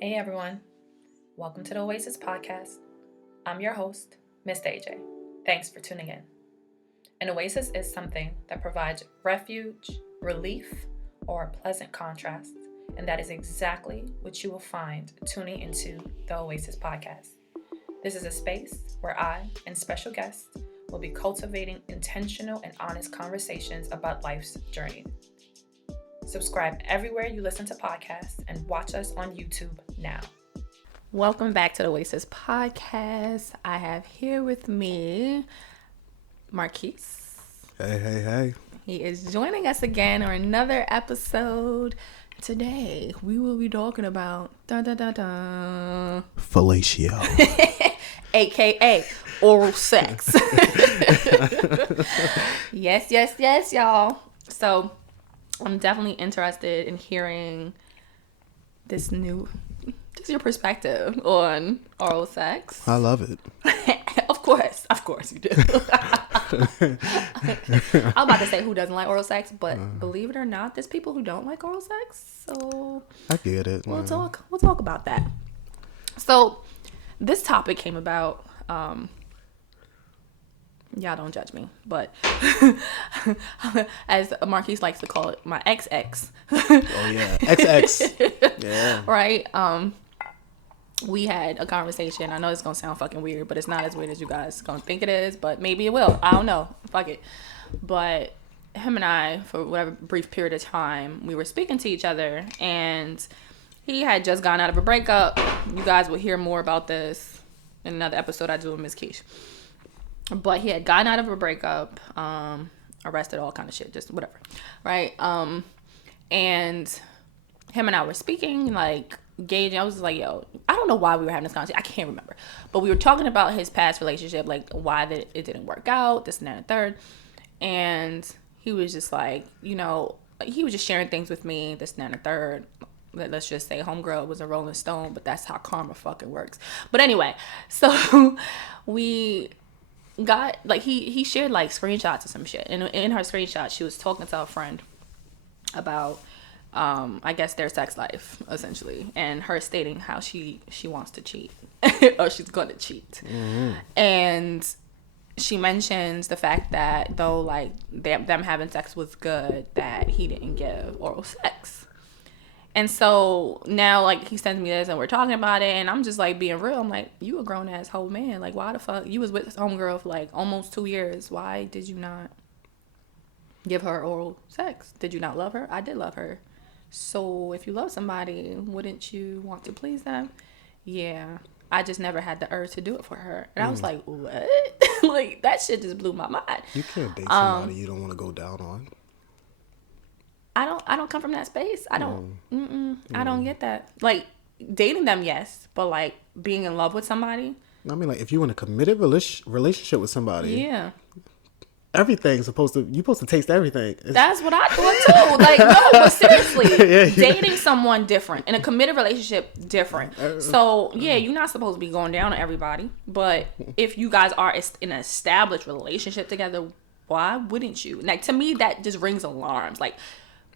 Hey everyone, welcome to the Oasis podcast. I'm your host, Miss AJ. Thanks for tuning in. An oasis is something that provides refuge, relief, or a pleasant contrast, and that is exactly what you will find tuning into the Oasis podcast. This is a space where I and special guests will be cultivating intentional and honest conversations about life's journey. Subscribe everywhere you listen to podcasts and watch us on YouTube now. Welcome back to the Oasis podcast. I have here with me Marquis. Hey. He is joining us again on another episode. Today we will be talking about fellatio, aka oral sex. Yes, y'all. So I'm definitely interested in hearing just your perspective on oral sex. I love it. Of course you do. I was about to say who doesn't like oral sex, but believe it or not, there's people who don't like oral sex. So I get it. We'll talk about that. So this topic came about. Y'all don't judge me, but as Marquis likes to call it, my ex. Oh yeah, XX. Yeah. Right. We had a conversation. I know it's gonna sound fucking weird, but it's not as weird as you guys gonna think it is. But maybe it will. I don't know. Fuck it. But him and I, for whatever brief period of time, we were speaking to each other, and he had just gotten out of a breakup. You guys will hear more about this in another episode I do with Miss Keish. But he had gotten out of a breakup, arrested, all kind of shit, just whatever, right? And him and I were speaking, like, gauging. I was like, yo, I don't know why we were having this conversation. I can't remember. But we were talking about his past relationship, like, why that it didn't work out, this and that and third. And he was just like, he was just sharing things with me, this and that and third. Let's just say homegirl was a Rolling Stone, but that's how karma fucking works. But anyway, so we got, like, he shared, like, screenshots of some shit. And in her screenshot, she was talking to a friend about, I guess, their sex life, essentially. And her stating how she wants to cheat. Or she's going to cheat. Mm-hmm. And she mentions the fact that, though, like, them having sex was good, that he didn't give oral sex. And so now, like, he sends me this and we're talking about it, and I'm just, like, being real. I'm like, you a grown-ass whole man. Like, why the fuck? You was with this homegirl for, like, almost 2 years. Why did you not give her oral sex? Did you not love her? I did love her. So if you love somebody, wouldn't you want to please them? Yeah. I just never had the urge to do it for her. And I was like, what? Like, that shit just blew my mind. You can't date somebody you don't want to go down on. I don't come from that space. I don't get that. Like, dating them, yes, but, like, being in love with somebody. I mean, like, if you're in a committed relationship with somebody, yeah, everything's supposed to taste everything. That's what I thought too. Like, no, but seriously, dating someone different, in a committed relationship different. So yeah, you're not supposed to be going down on everybody, but if you guys are in an established relationship together, why wouldn't you? Like, to me, that just rings alarms. Like,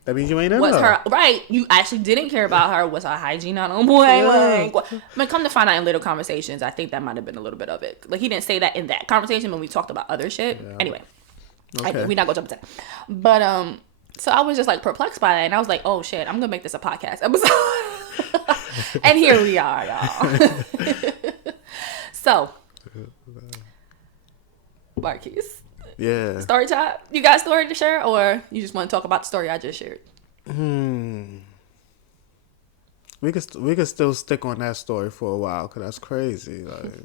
that means you ain't in was love. Her right? You actually didn't care about her. Was her hygiene not on point? Like, I mean, come to find out in little conversations, I think that might have been a little bit of it. Like, he didn't say that in that conversation when we talked about other shit. Yeah. Anyway, okay. We're not gonna jump into that. But so I was just, like, perplexed by that, and I was like, oh shit, I'm gonna make this a podcast episode. And here we are, y'all. So, Marquis. Yeah. Story time? You got a story to share, or you just want to talk about the story I just shared? We could still stick on that story for a while, because that's crazy. Like,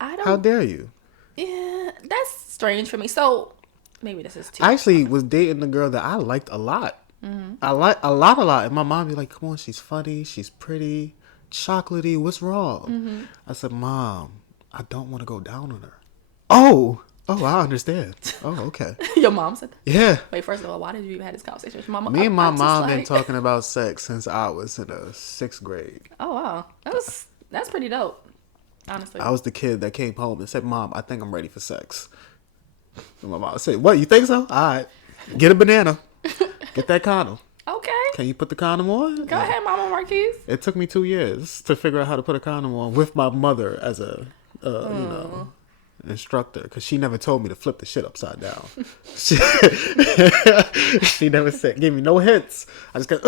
how dare you? Yeah, that's strange for me. So maybe this is too. I actually was dating a girl that I liked a lot. Mm-hmm. I like a lot. And my mom be like, "Come on, she's funny, she's pretty, chocolatey. What's wrong?" Mm-hmm. I said, "Mom, I don't want to go down on her." Oh, I understand. Oh, okay. Your mom said that? Yeah. Wait, first of all, why did you even have this conversation with your mom? Me and my mom been talking about sex since I was in the 6th grade. Oh, wow. That's pretty dope, honestly. I was the kid that came home and said, "Mom, I think I'm ready for sex." And my mom said, "What, you think so? All right. Get a banana. Get that condom." Okay. Can you put the condom on? Go ahead, Mama Marquis. It took me 2 years to figure out how to put a condom on with my mother as a, instructor, because she never told me to flip the shit upside down. She never gave me no hints. I just got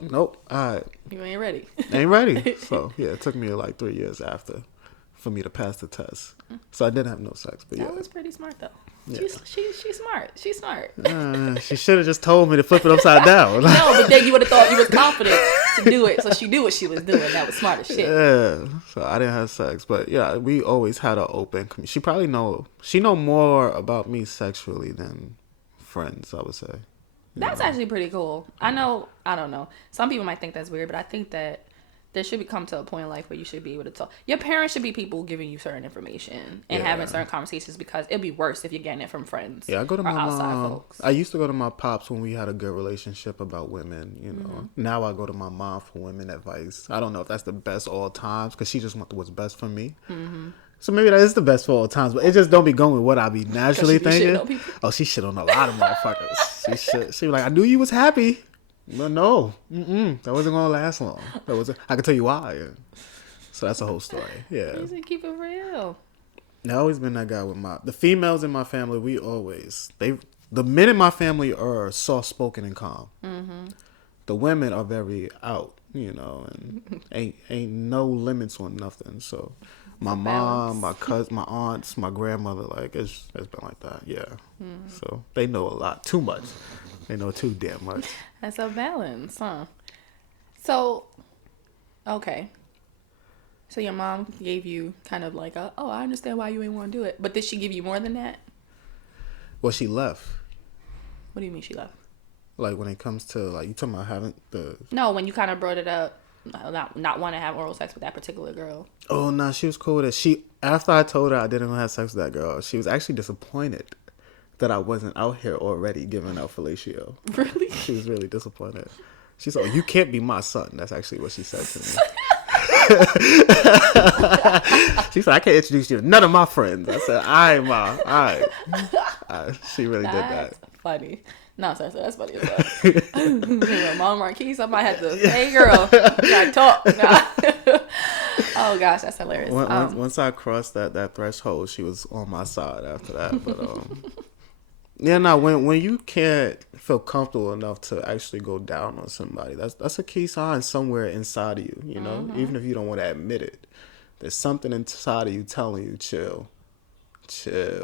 nope. All right, You ain't ready. ain't ready. So yeah, it took me like 3 years after for me to pass the test. So I didn't have no sex, but That was pretty smart though. Yeah. She's smart. She's smart. She should have just told me to flip it upside down. No, but then you would have thought you was confident to do it, so she knew what she was doing. That was smart as shit. Yeah, so I didn't have sex, but yeah, we always had an open. She probably know more about me sexually than friends, I would say. That's actually pretty cool. I know. I don't know. Some people might think that's weird, but I think that there should come to a point in life where you should be able to talk. Your parents should be people giving you certain information and having certain conversations, because it'd be worse if you're getting it from friends. Yeah, I go to my mom. Folks. I used to go to my pops when we had a good relationship about women. You know, now I go to my mom for women advice. I don't know if that's the best all times, because she just wants what's best for me. So maybe that is the best for all times, but it just don't be going with what I be naturally thinking. Oh, she shit on a lot of motherfuckers. She be like, I knew you was happy. But no, that wasn't gonna last long. I can tell you why. So that's a whole story. Yeah, You should keep it real. I always been that guy with the females in my family. The men in my family are soft spoken and calm. The women are very out, and ain't no limits on nothing. So my mom, my cousin, my aunts, my grandmother, like it's been like that. Yeah, so they know a lot, too much. They know too damn much. That's a balance, huh? So, okay. So your mom gave you kind of like I understand why you ain't want to do it. But did she give you more than that? Well, she left. What do you mean she left? Like when it comes to like you talking about having the. No, when you kind of brought it up, not want to have oral sex with that particular girl. Oh no, she was cool with it. After I told her I didn't want to have sex with that girl, she was actually disappointed that I wasn't out here already giving out fellatio. Really? She was really disappointed. She said, you can't be my son. That's actually what she said to me. She said, I can't introduce you to none of my friends. I said, all right, Ma. All right. She really did that. Funny. No, sir, that's funny as well. Mom Marquis, somebody had to, hey, girl, you gotta talk. Oh, gosh, that's hilarious. Once I crossed that threshold, she was on my side after that. But, yeah, no, when you can't feel comfortable enough to actually go down on somebody, that's a key sign somewhere inside of you, even if you don't want to admit it. There's something inside of you telling you, chill.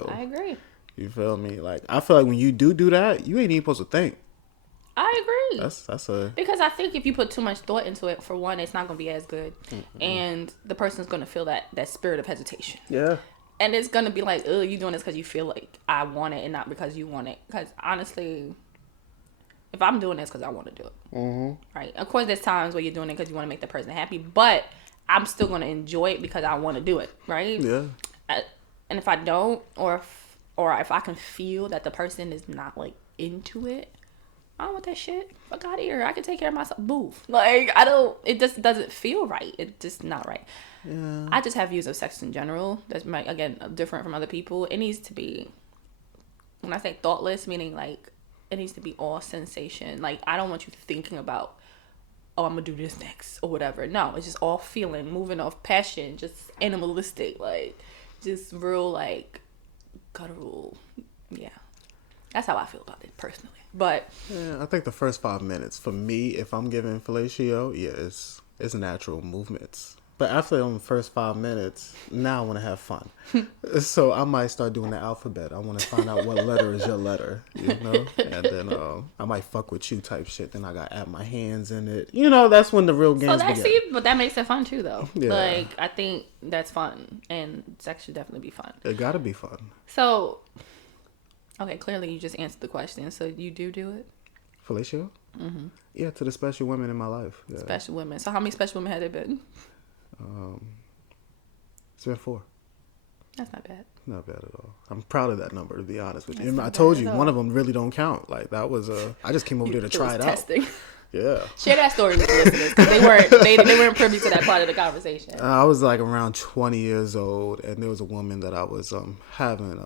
I agree. You feel me? Like, I feel like when you do that, you ain't even supposed to think. I agree. Because I think if you put too much thought into it, for one, it's not going to be as good. And the person's going to feel that spirit of hesitation. Yeah. And it's going to be like, oh, you doing this because you feel like I want it and not because you want it. Because honestly, if I'm doing this because I want to do it. Right? Of course, there's times where you're doing it because you want to make the person happy. But I'm still going to enjoy it because I want to do it. Right? Yeah. And if I don't, or if I can feel that the person is not like into it, I don't want that shit. Fuck out of here. I can take care of myself. Move. Like, it just doesn't feel right. It's just not right. Yeah. I just have views of sex in general that's, again, different from other people. It needs to be, when I say thoughtless, meaning like it needs to be all sensation. Like, I don't want you thinking about, oh, I'm gonna do this next or whatever. No, it's just all feeling, moving off passion, just animalistic, like just real like guttural. Yeah, that's how I feel about it personally. But yeah, I think the first 5 minutes for me, if I'm giving fellatio, yeah, it's natural movements. But after the first 5 minutes, now I want to have fun. So I might start doing the alphabet. I want to find out what letter is your letter, And then I might fuck with you type shit. Then I got to add my hands in it. That's when the real games begin. But that makes it fun too, though. Yeah. Like, I think that's fun. And sex should definitely be fun. It got to be fun. So, okay, clearly you just answered the question. So you do it? Fellatio? Mm-hmm. Yeah, to the special women in my life. Yeah. Special women. So how many special women have there been? It's been 4. That's not bad. Not bad at all. I'm proud of that number, to be honest with you. I told you, one of them really don't count. Like, that was I just came over there to try it testing. out. Yeah. Share that story with the listeners, because they weren't privy to that part of the conversation. I was like around 20 years old, and there was a woman that I was having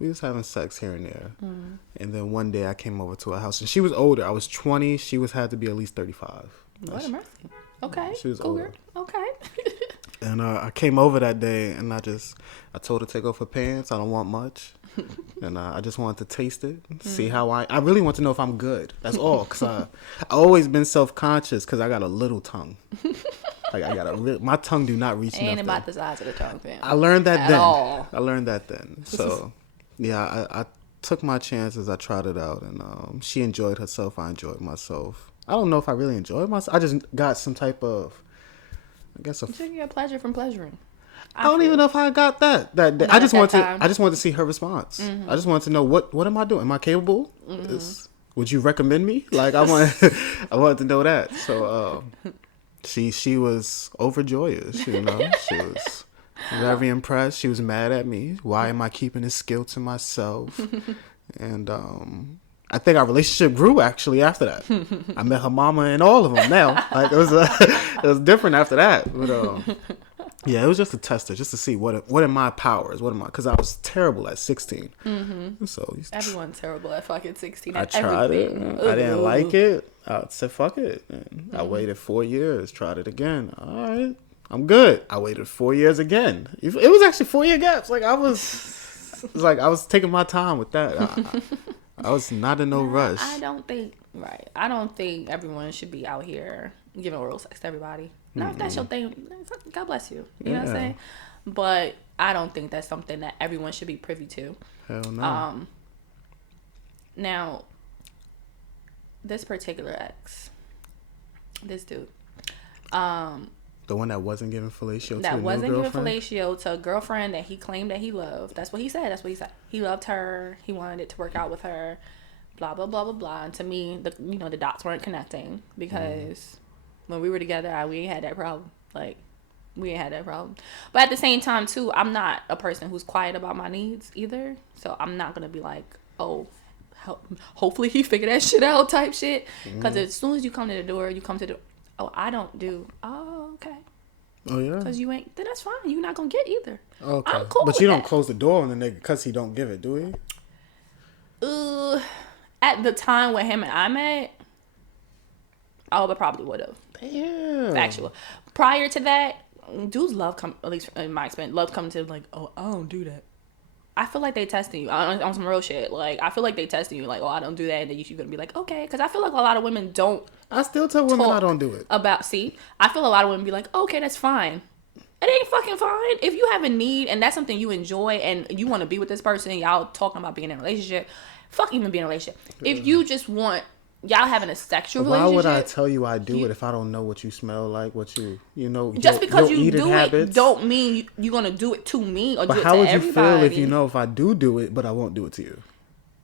We was having sex here and there. And then one day I came over to her house, and she was older. I was 20. She had to be at least 35. What a mercy. Okay. She was older. Okay. And I came over that day, and I told her to take off her pants. I don't want much. And I just wanted to taste it, see how I really want to know if I'm good. That's all. Because I always been self-conscious because I got a little tongue. Like my tongue do not reach nothing. Ain't about the size of the tongue, fam. I learned that then. All. I learned that then. So, yeah, I took my chances. I tried it out, and she enjoyed herself. I enjoyed myself. I don't know if I really enjoyed myself. I just got some type of, I guess, you get pleasure from pleasuring. I don't even know if I got that day. I just wanted to see her response. I just wanted to know what am I doing? Am I capable? Would you recommend me? Like I wanted to know that. So she was overjoyous. She was very impressed. She was mad at me. Why am I keeping this skill to myself? And I think our relationship grew actually after that. I met her mama and all of them now. Like it was different after that. But yeah, it was just a tester, just to see what are my powers, because I was terrible at 16. So everyone's terrible at fucking 16. I tried it. I didn't like it. I said fuck it. And I waited 4 years, tried it again. All right, I'm good. I waited 4 years again. It was actually 4-year gaps. Like I was taking my time with that. I was not in no rush. I don't think everyone should be out here giving oral sex to everybody. No, if that's your thing, God bless you. You know what I'm saying? But I don't think that's something that everyone should be privy to. Hell no. Now, this particular ex, this dude, the one that wasn't giving fellatio to a girlfriend that he claimed that he loved. That's what he said. He loved her. He wanted it to work out with her. Blah blah blah blah blah. And to me, the dots weren't connecting because when we were together, we ain't had that problem. Like, we ain't had that problem. But at the same time, too, I'm not a person who's quiet about my needs either. So I'm not gonna be like, oh, hopefully he figured that shit out type shit. Because as soon as you come to the door, oh, I don't do. Oh, okay. Oh, yeah? Because you ain't, then that's fine. You're not going to get either. Okay. I'm cool But you don't that. close the door on the nigga because he don't give it, do you? At the time when him and I met, I probably would have. Damn. Factual. Prior to that, dudes at least in my experience, love coming to like, oh, I don't do that. I feel like they testing you on some real shit. Like, I feel like they testing you like, oh, I don't do that. And then you're going to be like, okay. Because I feel like a lot of women don't. I still tell women I don't do it. I feel a lot of women be like, okay, that's fine. It ain't fucking fine. If you have a need and that's something you enjoy and you want to be with this person, y'all talking about being in a relationship, fuck even being in a relationship. If you just want, y'all having a sexual relationship. Why would I tell you I do it if I don't know what you smell like, what you know? Just because you do habits? It don't mean you're going to do it to me or do it to everybody. But how would you feel if you know if I do it, but I won't do it to you?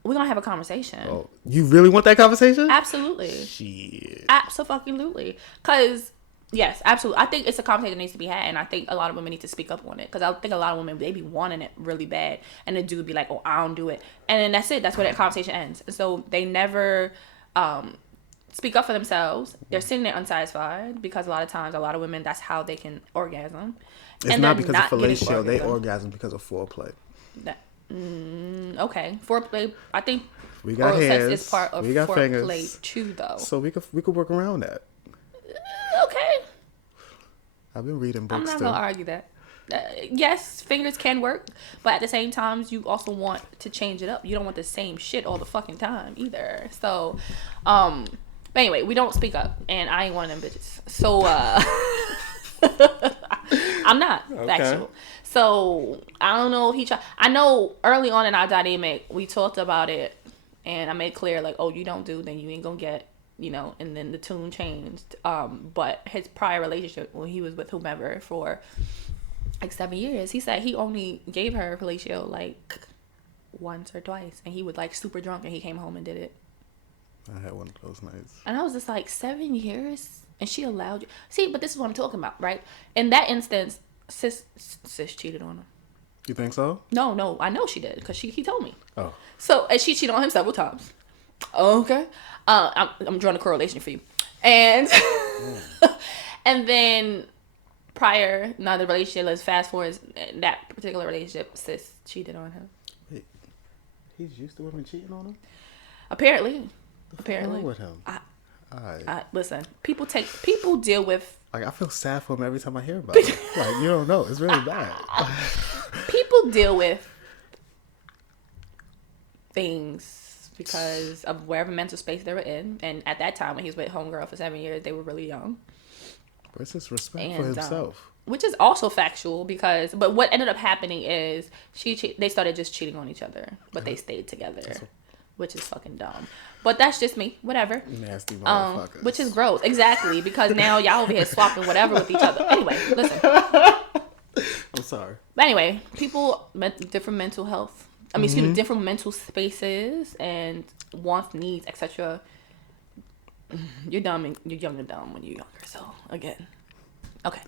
We're going to have a conversation. Oh, you really want that conversation? Absolutely. Shit. Absolutely. Because, yes, absolutely. I think it's a conversation that needs to be had, and I think a lot of women need to speak up on it. Because I think a lot of women, they be wanting it really bad, and the dude be like, oh, I don't do it. And then that's it. That's where that conversation ends. And so they never speak up for themselves. They're sitting there unsatisfied because a lot of times, a lot of women, that's how they can orgasm. It's not because of fellatio. They orgasm because of foreplay. Okay, foreplay. I think we got hands. Sex is part of we got foreplay fingers too, though. So we could work around that. Okay. I've been reading books. I'm not gonna argue that. Yes, fingers can work, but at the same time, you also want to change it up. You don't want the same shit all the fucking time either. So, but anyway, we don't speak up, and I ain't one of them bitches. So, I'm not factual. So I don't know if he tried. I know early on in our dynamic, we talked about it, and I made clear like, oh, you don't do, then you ain't gonna get, and then the tune changed. But his prior relationship when he was with whomever for like 7 years, he said he only gave her fellatio like once or twice, and he was like super drunk, and he came home and did it. I had one of those nights, and I was just like 7 years, and she allowed you. See, but this is what I'm talking about, right? In that instance. Sis cheated on him. You think so? No, I know she did because he told me. Oh. So, and she cheated on him several times. Okay. I'm drawing a correlation for you. And and then the relationship, let's fast forward, that particular relationship, sis cheated on him. Wait. He's used to women cheating on him? Apparently. What's wrong with him? Listen, people deal with... Like, I feel sad for him every time I hear about it. Like, you don't know. It's really bad. People deal with things because of wherever mental space they were in. And at that time, when he was with homegirl for 7 years, they were really young. But it's just respect for himself. Which is also factual but what ended up happening is they started just cheating on each other, but they stayed together, which is fucking dumb. But that's just me. Whatever. Nasty motherfuckers. Which is gross. Exactly. Because now y'all over here swapping whatever with each other. Anyway, listen. I'm sorry. But anyway, people, different mental health. Excuse me, different mental spaces and wants, needs, etc. You're dumb and you're young and dumb when you're younger. So, again. Okay.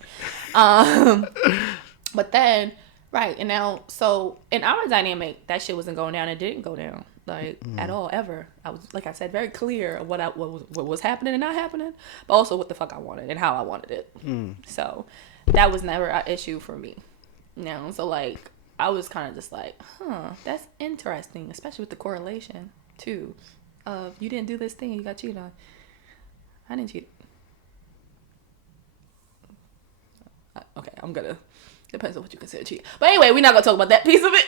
But then, right. And now, so in our dynamic, that shit wasn't going down. It didn't go down. Like, at all, ever. I was, like I said, very clear of what was happening and not happening, but also what the fuck I wanted and how I wanted it. So that was never an issue for me. So like, I was kind of just like, that's interesting, especially with the correlation too of you didn't do this thing, you got cheated on. I didn't cheat. Okay, I'm gonna, depends on what you consider cheating. But anyway, we're not gonna talk about that piece of it.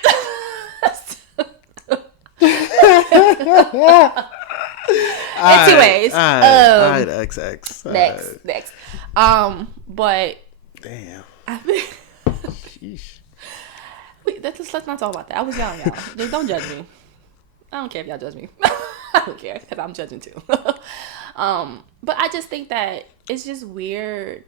Anyways, alright, XX. Next. But damn. Sheesh. Let's not talk about that. I was young, y'all. Just don't judge me. I don't care if y'all judge me. I don't care because I'm judging too. But I just think that it's just weird.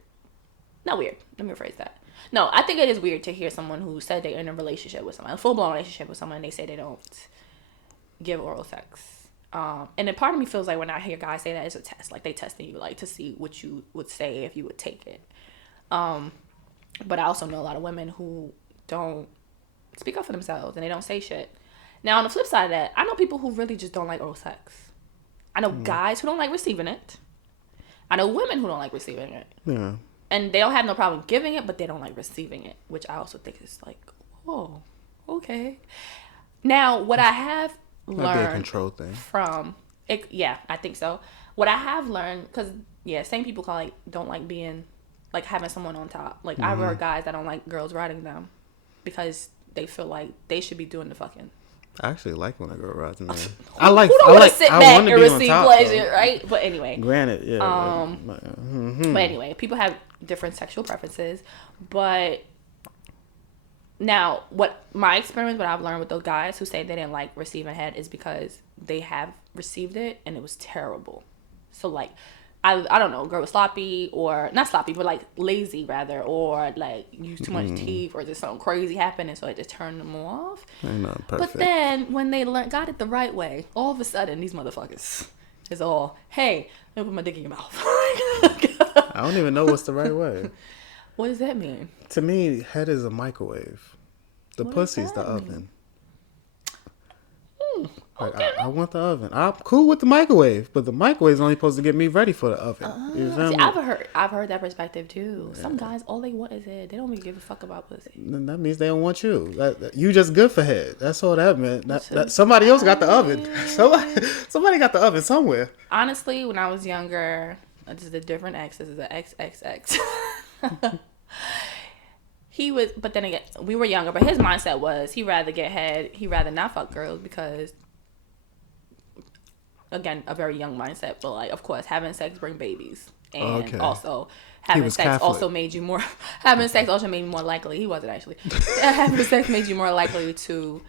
Not weird. Let me rephrase that. No, I think it is weird to hear someone who said they're in a relationship with someone, a full-blown relationship with someone, and they say they don't give oral sex. And then part of me feels like when I hear guys say that, it's a test. Like, they testing you, like, to see what you would say if you would take it. But I also know a lot of women who don't speak up for themselves, and they don't say shit. Now, on the flip side of that, I know people who really just don't like oral sex. I know guys who don't like receiving it. I know women who don't like receiving it. Yeah. And they don't have no problem giving it, but they don't like receiving it, which I also think is like, whoa, okay. Now, what I have learned... Might be a control thing. From... It, yeah, I think so. What I have learned, because, yeah, same people don't like being... Like, having someone on top. Like, I've heard guys that don't like girls riding them because they feel like they should be doing the fucking... I actually like when a girl rides me. Who don't want to sit back and receive pleasure, right? But anyway. Granted, yeah. But anyway, people have different sexual preferences. But now, what my experience, what I've learned with those guys who say they didn't like receiving head is because they have received it and it was terrible. So, like, I don't know, girl was sloppy, or not sloppy, but like lazy rather, or like used too much teeth, or just something crazy happened, and so it just turned them off. But then when they got it the right way, all of a sudden these motherfuckers is all, hey, let me put my dick in your mouth. I don't even know what's the right way. What does that mean? To me, head is a microwave. The pussy's the oven. Okay. I want the oven. I'm cool with the microwave, but the microwave is only supposed to get me ready for the oven. You feel me? I've heard that perspective too. Yeah. Some guys, all they want is head. They don't even give a fuck about pussy. That means they don't want you. You just good for head. That's all that meant. That somebody else got the oven. Somebody got the oven somewhere. Honestly, when I was younger, this is a different ex. This is an XXX. He was, but then again, we were younger, but his mindset was he'd rather get head. He'd rather not fuck girls because, again, a very young mindset. But like, of course, having sex bring babies, and also having sex Catholic. also made you more. Having sex also made me more likely. He wasn't actually. Having sex made you more likely to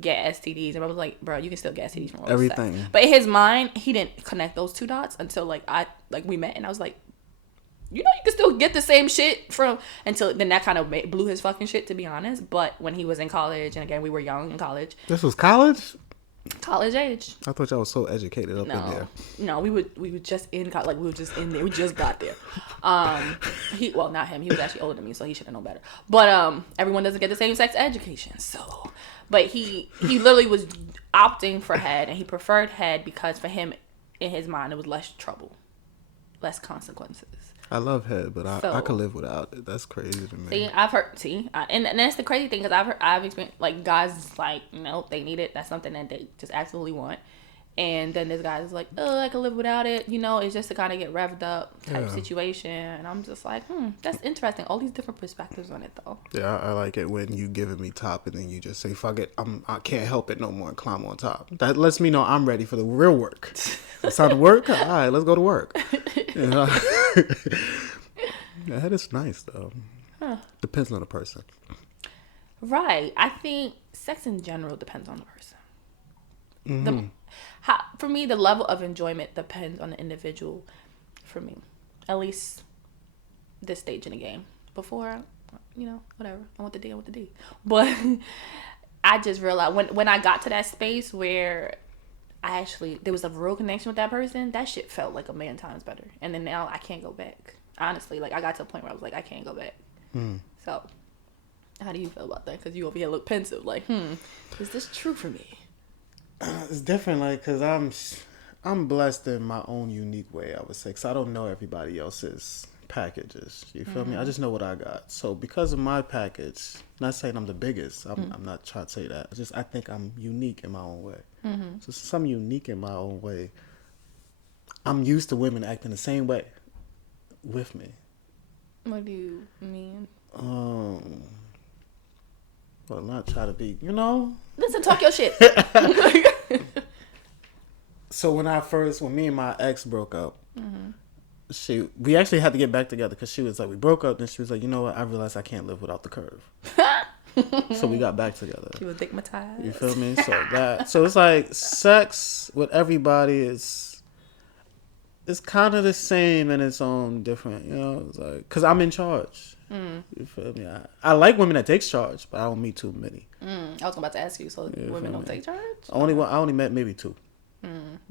get STDs, and I was like, bro, you can still get STDs from oral everything. Sex. But in his mind, he didn't connect those two dots until we met, and I was like, you know, you can still get the same shit until then that kind of blew his fucking shit, to be honest. But when he was in college, and again, we were young in college. This was college? College age. I thought y'all was so educated up in there. No, we were just in college. Like, we were just in there. We just got there. Not him. He was actually older than me, so he should have known better. But everyone doesn't get the same sex education. So, but he literally was opting for head, and he preferred head because for him, in his mind, it was less trouble. less consequences. I love head, but I could live without it. That's crazy to me. And that's the crazy thing, because I've experienced, like, guys like, nope, they need it. That's something that they just absolutely want. And then this guy's like, oh, I can live without it. You know, it's just to kind of get revved up type situation. And I'm just like, that's interesting. All these different perspectives on it, though. Yeah, I like it when you giving me top and then you just say, fuck it, I can't help it no more and climb on top. That lets me know I'm ready for the real work. It's time to work? All right, let's go to work. You know? Yeah, that is nice, though. Depends on the person. Right. I think sex in general depends on the person. Mm-hmm. For me, the level of enjoyment depends on the individual. For me, at least this stage in the game. Before, whatever. I want the D. But I just realized when I got to that space where there was a real connection with that person, that shit felt like a million times better. And then now I can't go back. Honestly, like, I got to a point where I was like, I can't go back. So, how do you feel about that? Because you over here look pensive. Like, is this true for me? It's different, like, because I'm blessed in my own unique way, I would say, because I don't know everybody else's packages. You feel me? I just know what I got. So because of my package, not saying I'm the biggest. I'm not trying to say that. I think I'm unique in my own way. So since I'm unique in my own way, I'm used to women acting the same way with me. What do you mean? Well, not try to be, Listen, talk your shit. So when me and my ex broke up, we actually had to get back together because she was like, we broke up, and she was like, you know what? I realized I can't live without the curve. So we got back together. You were stigmatized. You feel me? So it's like sex with everybody is kind of the same in its own different, It's like, because I'm in charge. You feel me? I like women that takes charge, but I don't meet too many. I was about to ask you, so women don't take charge? I only met maybe 2.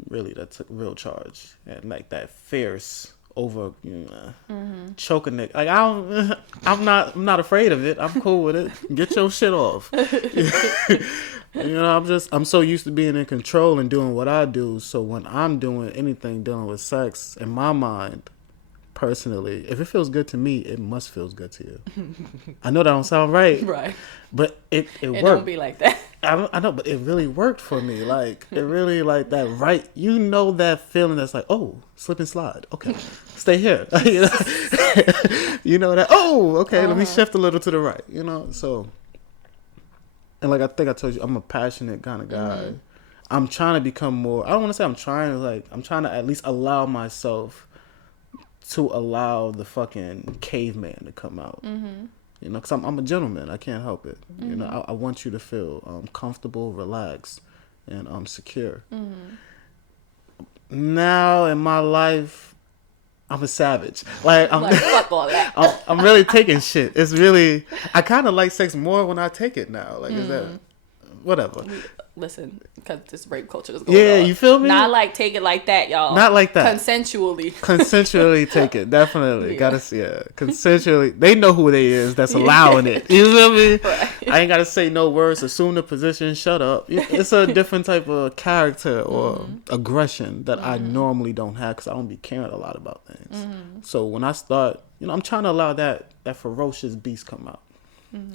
Really, that took real charge and like that fierce over, choking it. Like I'm not afraid of it. I'm cool with it. Get your shit off. I'm so used to being in control and doing what I do. So when I'm doing anything dealing with sex, in my mind, personally, if it feels good to me, it must feel good to you. I know that don't sound right. Right. But it worked. Don't be like that. I know, but it really worked for me. Like, it really, like, that right, that feeling that's like, oh, slip and slide. Okay, stay here. That, oh, okay, let me shift a little to the right, so. And like I think I told you, I'm a passionate kind of guy. I'm trying to become more, I don't want to say I'm trying to at least allow myself to allow the fucking caveman to come out. Because I'm a gentleman. I can't help it. I want you to feel comfortable, relaxed, and secure. Now in my life, I'm a savage. Like, fuck all that. I'm really taking shit. It's really, I kind of like sex more when I take it now. Like, is that, whatever. Listen, because this rape culture is going on. Yeah, you feel me? Not like take it like that, y'all. Not like that. Consensually take it. Definitely. Gotta see it. Consensually. They know who they is that's allowing it. You feel me? Right. I ain't gotta say no words. Assume the position. Shut up. It's a different type of character or aggression that I normally don't have because I don't be caring a lot about things. So when I start, I'm trying to allow that ferocious beast come out.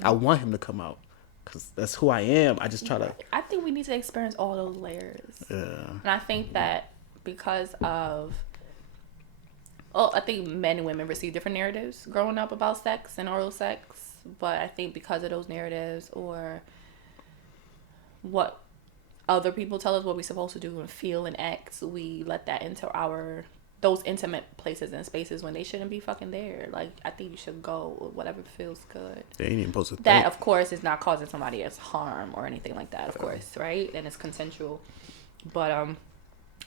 I want him to come out. Because that's who I am. I just try to... I think we need to experience all those layers. Yeah. And I think that because of... I think men and women receive different narratives growing up about sex and oral sex. But I think because of those narratives or what other people tell us what we're supposed to do and feel and act, we let that into those intimate places and spaces when they shouldn't be fucking there. Like, I think you should go with whatever feels good. They ain't even supposed to that, of course, is not causing somebody else harm or anything like that, of course, right? And it's consensual. But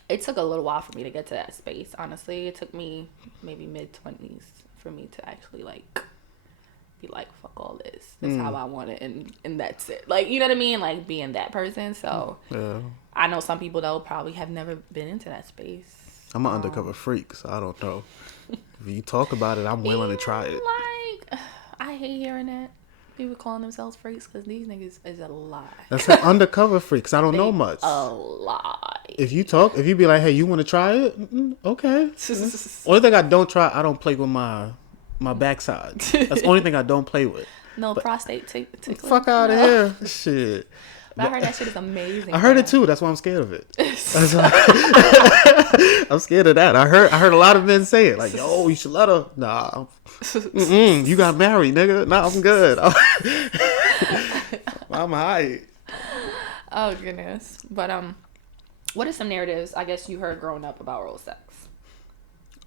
it took a little while for me to get to that space, honestly. It took me maybe mid-20s for me to actually, like, be like, fuck all this. That's how I want it, and that's it. Like, you know what I mean? Like, being that person. So, I know some people, though, probably have never been into that space. I'm an undercover freak, so I don't know. If you talk about it, I'm willing to try it. Like, I hate hearing that. People calling themselves freaks because these niggas is a lie. That's an undercover freak because I don't know much. A lie. If you be like, hey, you want to try it? Okay. Only thing I don't try, I don't play with my backside. That's the only thing I don't play with. No prostate tickling. Fuck out of here. Shit. But I heard that shit is amazing. I heard it too. That's why I'm scared of it. I'm scared of that. I heard a lot of men say it. Like, yo, you should let her. Nah. You got married, nigga. Nah, I'm good. I'm high. Oh, goodness. But, what are some narratives, I guess, you heard growing up about oral sex?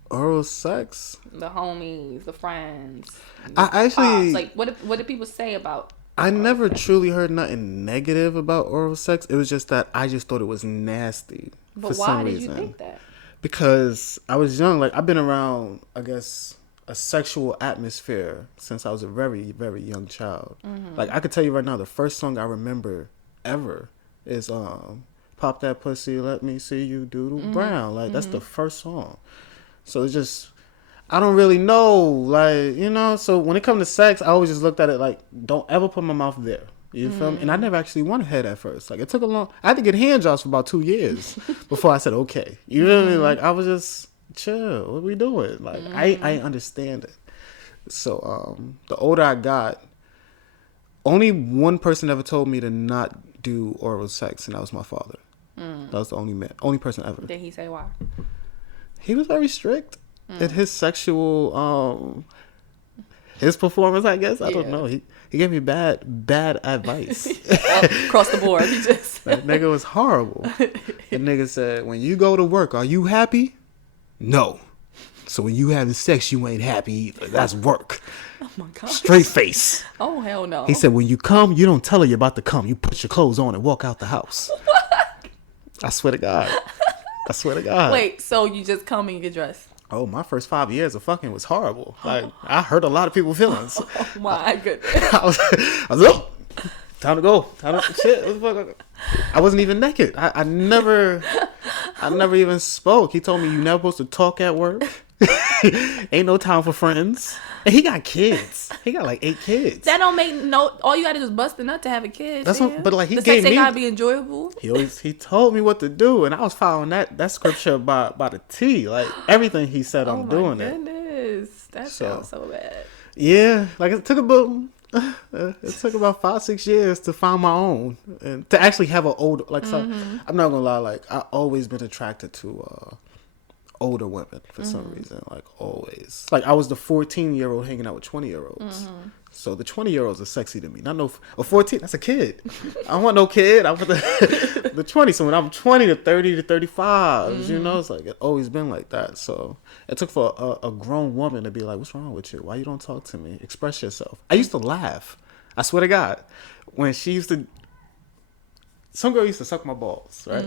Oral sex? The homies, the friends. I actually... like, what did people say about... I never truly heard nothing negative about oral sex. It was just that I just thought it was nasty. But why did you think that? Because I was young. Like, I've been around, I guess, a sexual atmosphere since I was a very, very young child. Mm-hmm. Like, I could tell you right now, the first song I remember ever is Pop That Pussy, Let Me See You Doodle Brown. Like, that's the first song. So it's just... I don't really know, like, you know, so when it comes to sex, I always just looked at it like, don't ever put my mouth there. You feel me? And I never actually wanted head at first. Like, it took I had to get hand jobs for about 2 years before I said, okay. You feel me? Like, I was just, chill, what are we doing? Like, I ain't understand it. So, the older I got, only one person ever told me to not do oral sex, and that was my father. That was the only person ever. Did he say why? He was very strict. In his sexual, his performance, I guess. I don't know. He gave me bad advice. Across the board. He just... That nigga was horrible. The nigga said, when you go to work, are you happy? No. So when you having sex, you ain't happy either. That's work. Oh my God. Straight face. Oh, hell no. He said, when you come, you don't tell her you're about to come. You put your clothes on and walk out the house. What? I swear to God. Wait, so you just come and you get dressed? Oh, my first 5 years of fucking was horrible. Like, I hurt a lot of people's feelings. Oh my goodness. I was oh, time to go. Shit. I wasn't even naked. I never even spoke. He told me you never supposed to talk at work. Ain't no time for friends. And he got kids. He got like 8 kids. That don't make all you gotta do is bust a nut to have a kid. That's what, but like he the gave sex me. Gotta be enjoyable. He told me what to do, and I was following that scripture by the T. Like everything he said, I'm doing it. Oh my goodness, that sounds so bad. Yeah, like it took about 5-6 years to find my own and to actually have an older. Like, so I'm not gonna lie. Like I always been attracted to older women for some reason, like always. Like I was the 14-year-old hanging out with 20-year-olds. So the 20-year-olds are sexy to me. Not no a 14. That's a kid. I don't want no kid. I want the 20. So when I'm 20 to 30 to 35, you know, it's like it always been like that. So it took for a grown woman to be like, "What's wrong with you? Why you don't talk to me? Express yourself." I used to laugh. I swear to God, when she used to. Some girl used to suck my balls, right?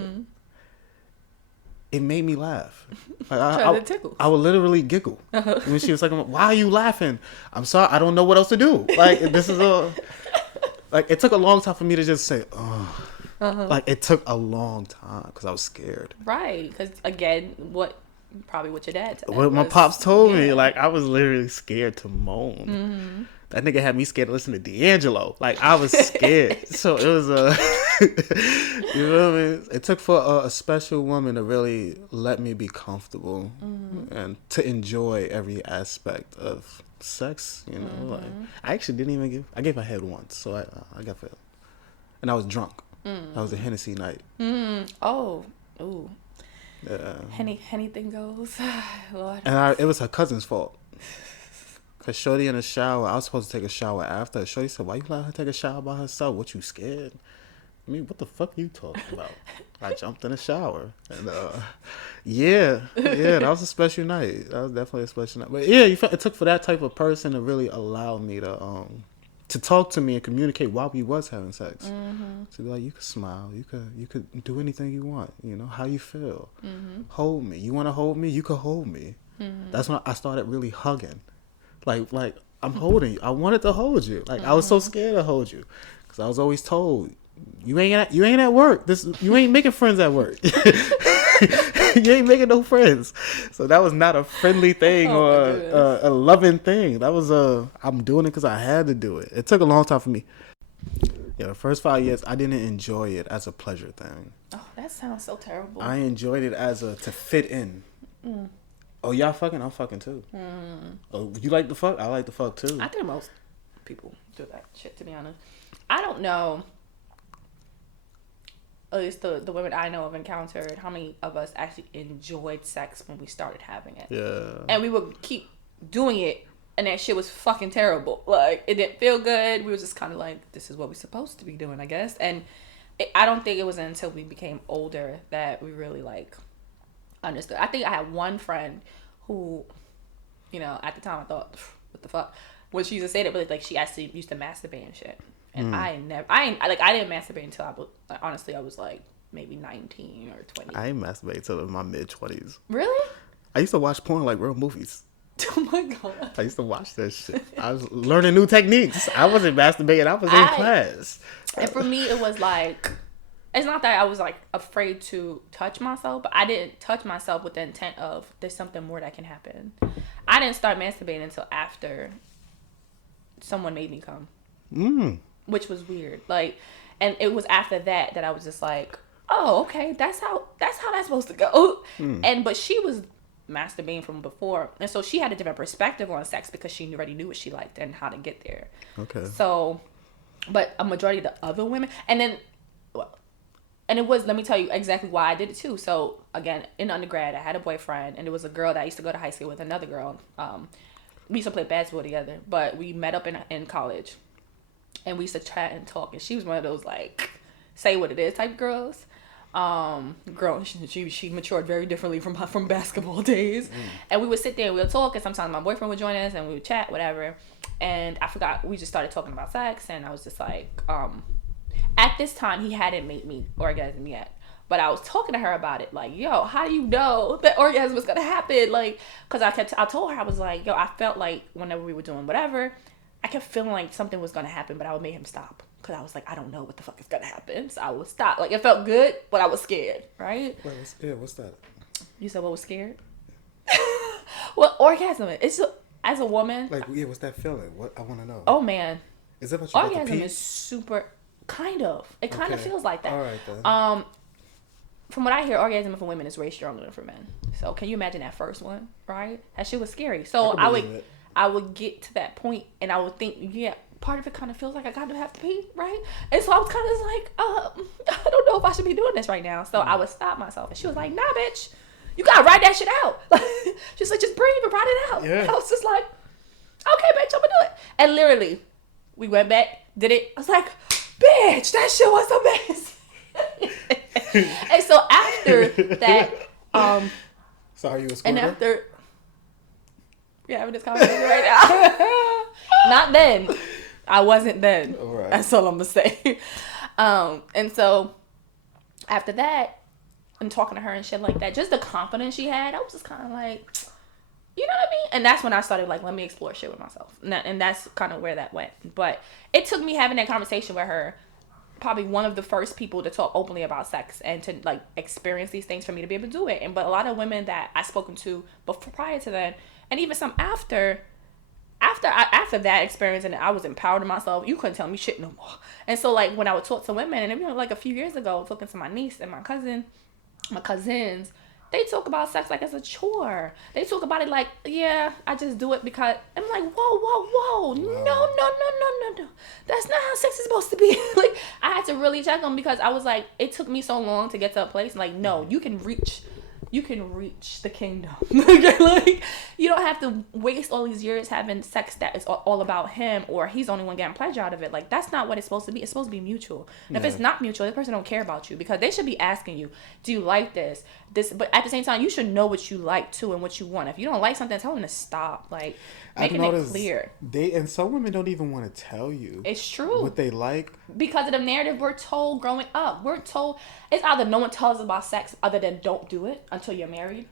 It made me laugh. Like, I would literally giggle when she was like, "Why are you laughing?" I'm sorry, I don't know what else to do. Like this is like it took a long time for me to just say, "Oh." Like it took a long time because I was scared. Right, because again, probably what your dad said. What my pops told me, like I was literally scared to moan. That nigga had me scared to listen to D'Angelo. Like I was scared. So it was you know what I mean? It took for a special woman to really let me be comfortable and to enjoy every aspect of sex. You know, like I actually didn't even I gave my head once, so I got fed, and I was drunk. That was a Hennessy night. Oh, ooh. Yeah. Anything goes. Lord. And it was her cousin's fault. Cause Shorty in the shower, I was supposed to take a shower after. Shorty said, "Why you let her take a shower by herself? What, you scared?" I mean, what the fuck are you talking about? I jumped in the shower, and yeah, that was a special night. That was definitely a special night. But yeah, it took for that type of person to really allow me to talk to me and communicate while we was having sex. To be like, you could smile, you could do anything you want. You know how you feel. Hold me. You want to hold me? You could hold me. That's when I started really hugging. Like I'm holding you. I wanted to hold you. Like I was so scared to hold you, because I was always told you ain't at work. You ain't making friends at work. You ain't making no friends. So that was not a friendly thing or a loving thing. That was I'm doing it because I had to do it. It took a long time for me. Yeah, the first 5 years I didn't enjoy it as a pleasure thing. Oh, that sounds so terrible. I enjoyed it as to fit in. Oh, y'all fucking? I'm fucking too. Oh, you like the fuck? I like the fuck too. I think most people do that shit, to be honest. I don't know, at least the women I know have encountered, how many of us actually enjoyed sex when we started having it. Yeah. And we would keep doing it, and that shit was fucking terrible. Like, it didn't feel good. We were just kind of like, this is what we're supposed to be doing, I guess. And I don't think it was until we became older that we really, like, understood. I think I had one friend who, you know, at the time I thought, what the fuck? When she used to say that, but like, she actually used to masturbate and shit. And I didn't masturbate until I was like maybe 19 or 20. I ain't masturbate till in my mid-20s. Really? I used to watch porn like real movies. Oh my god. I used to watch that shit. I was learning new techniques. I wasn't masturbating. I was in class. And for me, it was like, it's not that I was like afraid to touch myself, but I didn't touch myself with the intent of there's something more that can happen. I didn't start masturbating until after someone made me come. Which was weird. Like, and it was after that I was just like, oh, okay, that's how that's supposed to go. But she was masturbating from before, and so she had a different perspective on sex because she already knew what she liked and how to get there. Okay. So, but a majority of the other women, and then, and it was, let me tell you exactly why I did it too. So again, in undergrad, I had a boyfriend, and it was a girl that I used to go to high school with, another girl. We used to play basketball together, but we met up in college. And we used to chat and talk, and she was one of those like say what it is type girls. Girl, she matured very differently from basketball days. And we would sit there and we would talk, and sometimes my boyfriend would join us and we would chat, whatever. And I forgot, we just started talking about sex, and I was just like, at this time he hadn't made me orgasm yet, but I was talking to her about it, like, yo, how do you know that orgasm was gonna happen? Like, because I told her, I was like, yo, I felt like whenever we were doing whatever, I kept feeling like something was going to happen, but I would make him stop. Because I was like, I don't know what the fuck is going to happen. So I would stop. Like, it felt good, but I was scared, right? Wait, what's that? You said what was scared? Well, orgasm, it's as a woman. Like, yeah, what's that feeling? What I want to know. Oh, man. Is that what you orgasm is super, kind of. It kind of feels like that. All right, then. From what I hear, orgasm for women is way stronger than for men. So can you imagine that first one, right? That shit was scary. So I would get to that point, and I would think, yeah, part of it kind of feels like I kind of have to pee, right? And so I was kind of like, I don't know if I should be doing this right now. So I would stop myself, and she was like, nah, bitch, you gotta write that shit out. She's like, just breathe and write it out. Yeah. I was just like, okay, bitch, I'm gonna do it. And literally, we went back, did it. I was like, bitch, that shit was amazing. And so after that, sorry, you was and after. We're having this conversation right now. Not then. I wasn't then. All right. That's all I'm going to say. And so, after that, and talking to her and shit like that, just the confidence she had, I was just kind of like, you know what I mean? And that's when I started, like, let me explore shit with myself. And that's kind of where that went. But it took me having that conversation with her, probably one of the first people to talk openly about sex and to, like, experience these things for me to be able to do it. But a lot of women that I spoken to before, prior to that, and even some after that experience, and I was empowered in myself, you couldn't tell me shit no more. And so, like, when I would talk to women, and even like a few years ago, talking to my niece and my cousins, they talk about sex like it's a chore. They talk about it like, yeah, I just do it because. I'm like, whoa, no. That's not how sex is supposed to be. Like, I had to really check them, because I was like, it took me so long to get to a place. Like, no, you can reach the kingdom. Like, you don't have to waste all these years having sex that is all about him, or he's the only one getting pleasure out of it. Like, that's not what it's supposed to be. It's supposed to be mutual. And if it's not mutual, the person don't care about you, because they should be asking you, do you like this? But at the same time, you should know what you like too and what you want. If you don't like something, tell them to stop. Like, making it clear. And some women don't even want to tell you. It's true. What they like. Because of the narrative we're told growing up. We're told, it's either no one tells us about sex other than don't do it until you're married.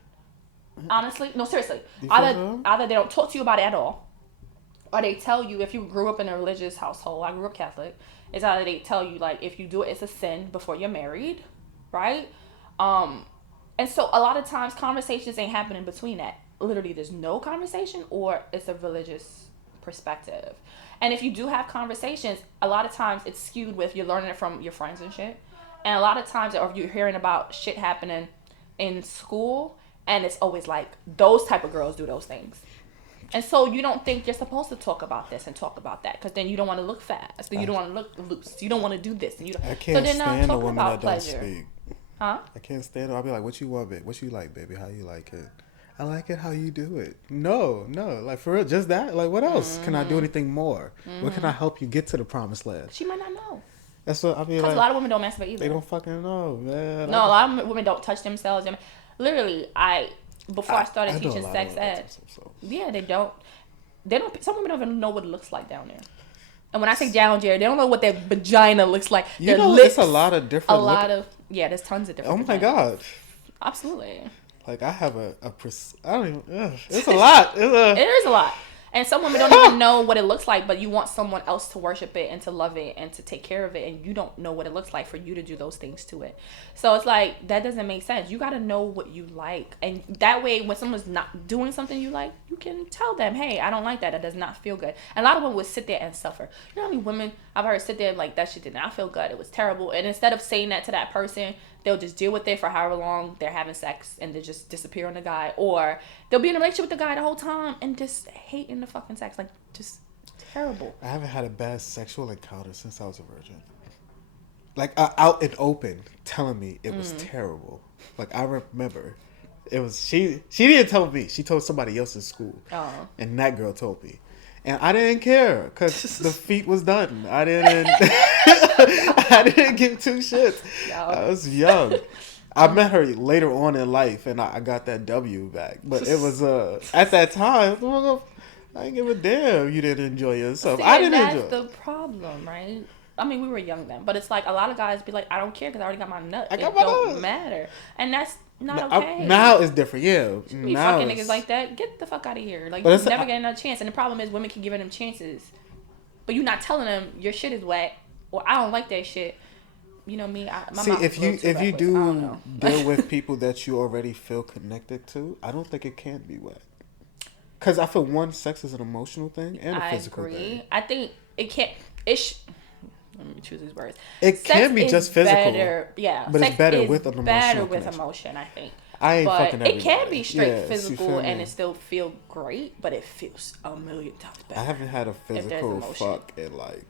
Honestly. No, seriously. Either they don't talk to you about it at all, or they tell you, if you grew up in a religious household, I grew up Catholic, it's either they tell you, like, if you do it, it's a sin before you're married, right? And so a lot of times conversations ain't happening between that. Literally, there's no conversation, or it's a religious perspective. And if you do have conversations, a lot of times it's skewed with you're learning it from your friends and shit. And a lot of times, or if you're hearing about shit happening in school, and it's always like those type of girls do those things. And so you don't think you're supposed to talk about this and talk about that, because then you don't want to look fast, then you don't want to look loose, you don't want to do this, and you don't. I can't so stand the women that pleasure. don't speak. Huh? I can't stand it. I'll be like, what you want, babe? What you like, baby? How you like it? I like it how you do it. No. Like, for real, just that? Like, what else? Can I do anything more? What can I help you get to the promised land? She might not know. That's what I mean. Because a lot of women don't masturbate either. They don't fucking know, man. No, a lot of women don't touch themselves. Literally, before I started teaching sex ed, yeah, they don't. Some women don't even know what it looks like down there. And when I say down there, they don't know what their vagina looks like. You know, it's a lot of different. There's tons of different. Oh my god. Absolutely. Like, I have I don't even. It's a lot. It is a lot. And some women don't even know what it looks like, but you want someone else to worship it and to love it and to take care of it, and you don't know what it looks like for you to do those things to it. So it's like, that doesn't make sense. You got to know what you like. And that way, when someone's not doing something you like, you can tell them, hey, I don't like that. That does not feel good. And a lot of women would sit there and suffer. You know how many women I've heard sit there like, that shit did not feel good. It was terrible. And instead of saying that to that person, they'll just deal with it for however long they're having sex and they just disappear on the guy. Or they'll be in a relationship with the guy the whole time and just hating the fucking sex. Like, just terrible. I haven't had a bad sexual encounter since I was a virgin. Like, out and open telling me it was terrible. Like, I remember it was, she didn't tell me. She told somebody else in school. Oh. And that girl told me. And I didn't care because the feat was done. I didn't give two shits. I was young. I met her later on in life, and I got that W back. But it was at that time, I didn't give a damn. You didn't enjoy yourself. See, I didn't enjoy. That's the problem, right? I mean, we were young then, but it's like a lot of guys be like, I don't care because I already got my nut. It don't matter, and that's not okay. Now it's different, yeah. You fucking niggas like that, get the fuck out of here. Like, you never get another chance. And the problem is women keep giving them chances, but you're not telling them your shit is wet or I don't like that shit. You know me. If you do deal with people that you already feel connected to, I don't think it can be wet. Because I feel sex is an emotional thing and a physical thing. I think it can't. Let me choose these words. It can be just physical. Yeah. But it's better with an emotional better with connection. emotion, I think. I ain't fucking everybody. It can be straight physical and it still feel great, but it feels a million times better. I haven't had a physical fuck in like.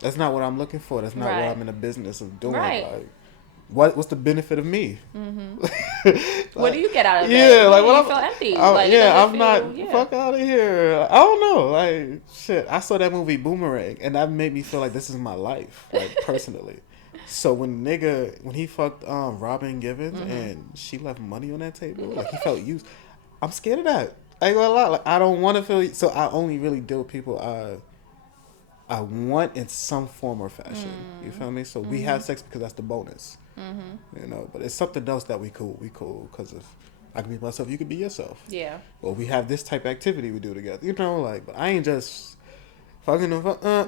That's not what I'm looking for. That's not what I'm in the business of doing. Right. Like, what's the benefit of me? Mm-hmm. What do you get out of it? Yeah, like, you feel empty. Fuck out of here. I don't know. Like, shit. I saw that movie Boomerang, and that made me feel like this is my life, like, personally. So when he fucked Robin Givens and she left money on that table, like, he felt used. I'm scared of that. I ain't gonna lie. Like, I don't want to feel. So I only really deal with people I want in some form or fashion. You feel me? So we have sex because that's the bonus. You know, but it's something else that we cool because if I can be myself, you can be yourself. Yeah. Or we have this type of activity we do together. You know, like, but I ain't just fucking.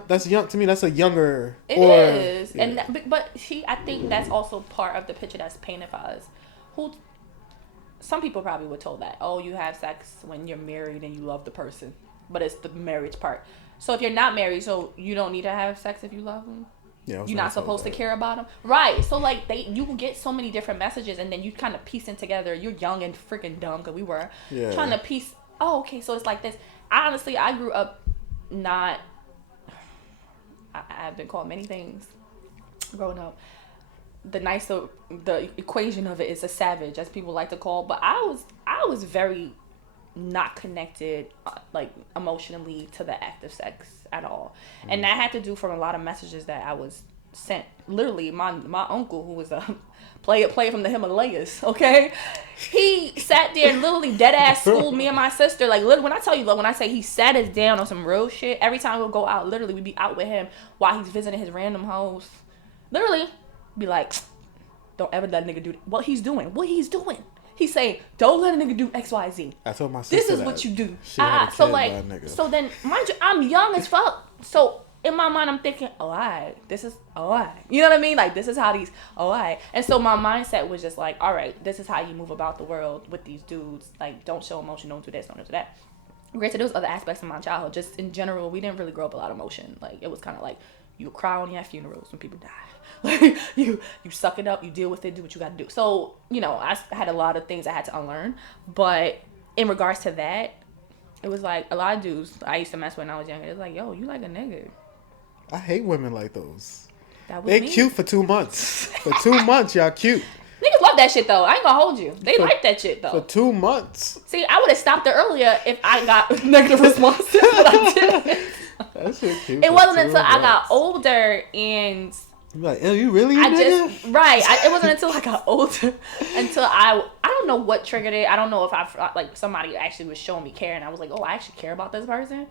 That's young to me. That's a younger. It is, yeah. But I think that's also part of the picture that's painted for us. Some people probably were told that, oh, you have sex when you're married and you love the person, but it's the marriage part. So if you're not married, so you don't need to have sex if you love them. Yeah, you're not supposed to care about them, right? So like you can get so many different messages, and then you kind of piecing together. You're young and freaking dumb because we were trying to piece. Oh, okay, so it's like this. I grew up not. I've been called many things growing up. The equation of it is a savage, as people like to call. But I was very not connected like emotionally to the act of sex at all, and that had to do from a lot of messages that I was sent. Literally, my uncle, who was a player from the Himalayas, okay, he sat there and literally dead ass schooled me and my sister. Like, literally, when I tell you, when I say he sat us down on some real shit, every time we'll go out, literally we'd be out with him while he's visiting his random hoes. Literally be like, don't ever let a nigga do what he's doing. He say, don't let a nigga do X, Y, Z. I told my sister this is what you do. So then, mind you, I'm young as fuck. So in my mind, I'm thinking, oh, alright, this is, oh, alright. You know what I mean? Like, this is how these, oh, alright. And so my mindset was just like, alright, this is how you move about the world with these dudes. Like, don't show emotion, don't do this, don't do that. Granted, there was other aspects of my childhood. Just in general, we didn't really grow up a lot of emotion. Like, it was kind of like, You cry on your funerals when people die. Like, you suck it up, you deal with it, do what you got to do. So, you know, I had a lot of things I had to unlearn. But in regards to that, it was like a lot of dudes I used to mess with when I was younger. It was like, yo, you like a nigga. I hate women like those. That was They me. cute for 2 months. For 2 months, y'all cute. Niggas love that shit, though. I ain't gonna hold you. They like that shit, though. For 2 months. See, I would have stopped it earlier if I got negative responses, but I didn't. That shit cute. It wasn't until I got older and you're like, "Ew, you really? It wasn't until I got older until I don't know what triggered it. I don't know if like somebody actually was showing me care and I was like, oh, I actually care about this person,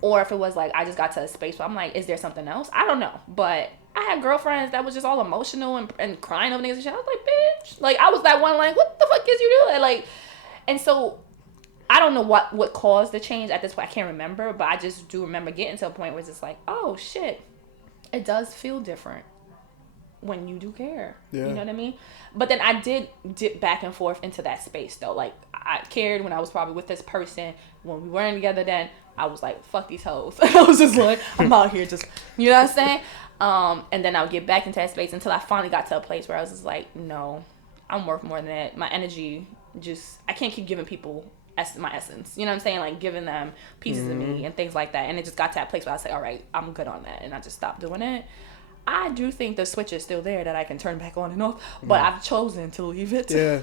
or if it was like I just got to a space where I'm like, is there something else? I don't know, but I had girlfriends that was just all emotional and crying over niggas and shit. I was like, bitch, like I was that one like, what the fuck is you doing? Like, and so I don't know what caused the change at this point. I can't remember, but I just do remember getting to a point where it's just like, oh shit, it does feel different when you do care. You know what I mean? But then I did dip back and forth into that space though. Like I cared when I was probably with this person. When we weren't together then, I was like, fuck these hoes. I was just like, I'm out here just, you know what I'm saying? And then I would get back into that space until I finally got to a place where I was just like, no, I'm worth more than that. My energy I can't keep giving people my essence. You know what I'm saying? Like giving them pieces of me and things like that. And it just got to that place where I was like, all right, I'm good on that. And I just stopped doing it. I do think the switch is still there that I can turn back on and off, but I've chosen to leave it. Yeah.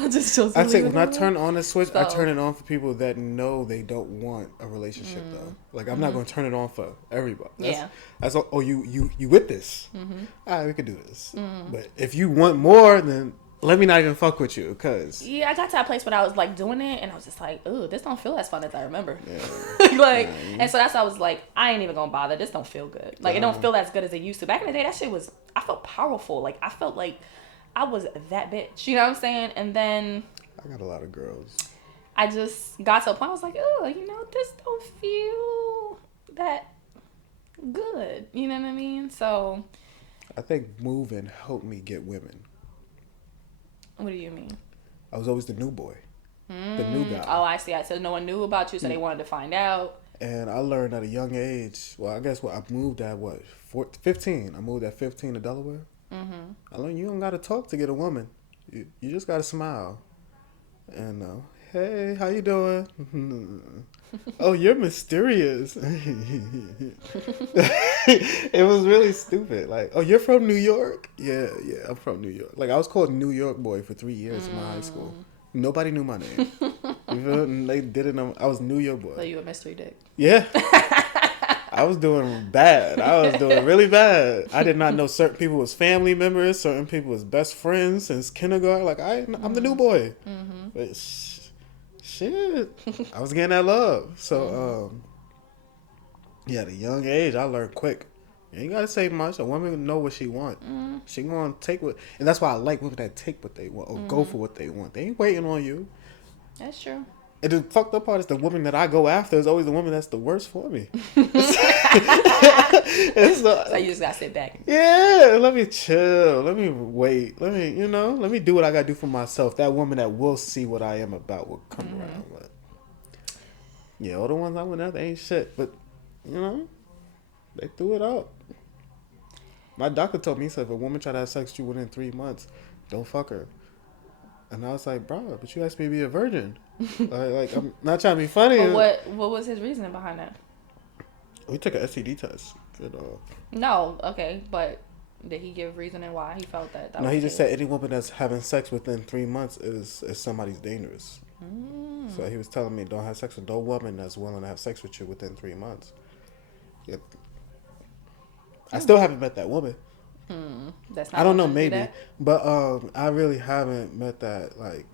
I just chose to I leave say it. when I turn on the switch, I turn it on for people that know they don't want a relationship though. Like I'm not going to turn it on for everybody. That's all, oh, you with this. All right, we could do this. But if you want more, then let me not even fuck with you, cause I got to that place where I was like doing it, and I was just like, "Ooh, this don't feel as fun as I remember." Yeah. And so that's why I was like, "I ain't even gonna bother. This don't feel good. Like it don't feel as good as it used to." Back in the day, that shit was. I felt powerful. Like I felt like I was that bitch. You know what I'm saying? And then I got a lot of girls. I just got to a point. I was like, "Oh, you know, this don't feel that good." You know what I mean? So I think moving helped me get women. What do you mean? I was always the new boy. The new guy. Oh, I see. So no one knew about you, so they wanted to find out. And I learned at a young age. Well, I guess I moved at 15. I moved at 15 to Delaware. I learned you don't got to talk to get a woman. You just got to smile. And, hey, how you doing? Oh, you're mysterious. It was really stupid. Like, oh, you're from New York? Yeah, I'm from New York. Like, I was called New York boy for 3 years in my high school. Nobody knew my name. You feel? And they didn't know. I was New York boy. So you a mystery dick? Yeah. I was doing bad. I was doing really bad. I did not know certain people was family members. Certain people was best friends since kindergarten. Like, I'm the new boy. But shit, I was getting that love. So, at a young age, I learned quick. You ain't gotta say much. A woman know what she want. She gonna take what, and that's why I like women that take what they want or go for what they want. They ain't waiting on you. That's true. And the fucked up part is the woman that I go after is always the woman that's the worst for me. So you just gotta sit back. Yeah, let me chill. Let me wait. Let me do what I gotta do for myself. That woman that will see what I am about will come around. But yeah, all the ones I went after ain't shit. But they threw it out. My doctor told me, he said, if a woman try to have sex with you within 3 months, don't fuck her. And I was like, bro, but you asked me to be a virgin. like I'm not trying to be funny. But what was his reasoning behind that? We took an STD test. No, okay, but did he give reasoning why he felt that? No, he just said any woman that's having sex within 3 months is somebody's dangerous. So he was telling me don't have sex with no woman that's willing to have sex with you within 3 months. Yeah. I still haven't met that woman. That's not I don't know, maybe, but I really haven't met that, like,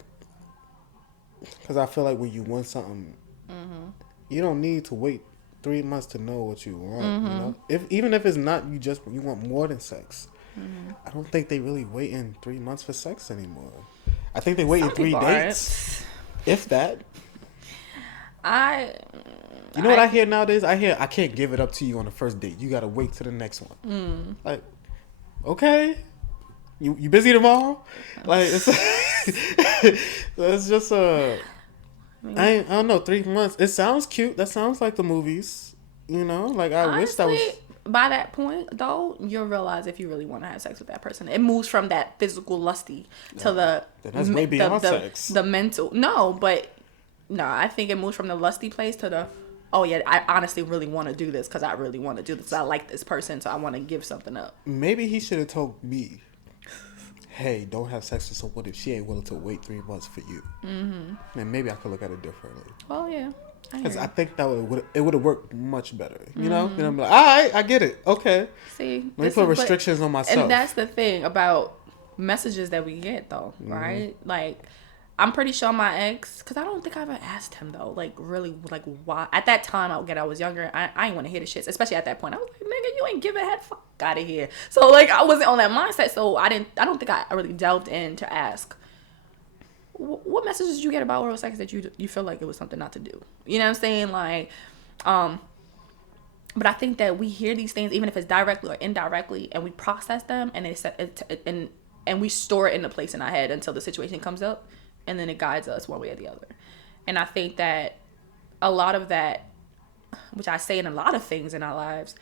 because I feel like when you want something, you don't need to wait 3 months to know what you want. You know, even if it's not you want more than sex. I don't think they really wait in 3 months for sex anymore. I think they wait in 3 dates, if that. You know what I hear nowadays? I hear I can't give it up to you on the first date. You gotta wait till the next one. Like, okay, you busy tomorrow? Like, it's just I don't know. 3 months. It sounds cute. That sounds like the movies. Like I wish that was. by that point, though, you'll realize if you really want to have sex with that person. It moves from that physical lusty to that's way beyond sex. The mental. No, I think it moves from the lusty place to the, oh yeah, I honestly really want to do this because I really want to do this. I like this person, so I want to give something up. Maybe he should have told me, hey, don't have sex with someone if she ain't willing to wait 3 months for you. Mm-hmm. And maybe I could look at it differently. Well, yeah. Because I think that it would have worked much better, you know? And I'm like, all right, I get it. Okay. See, let me put restrictions on myself. And that's the thing about messages that we get, though, right? Like, I'm pretty sure my ex, because I don't think I ever asked him, though, like, really, like, why. At that time, I was younger, I didn't want to hear the shits, especially at that point. I was like, nigga, you ain't giving a head, fuck out of here. So, like, I wasn't on that mindset, so I don't think I really delved in to ask, what messages did you get about oral sex that you feel like it was something not to do? You know what I'm saying? Like, but I think that we hear these things, even if it's directly or indirectly, and we process them, and and we store it in a place in our head until the situation comes up, and then it guides us one way or the other. And I think that a lot of that, which I say in a lot of things in our lives,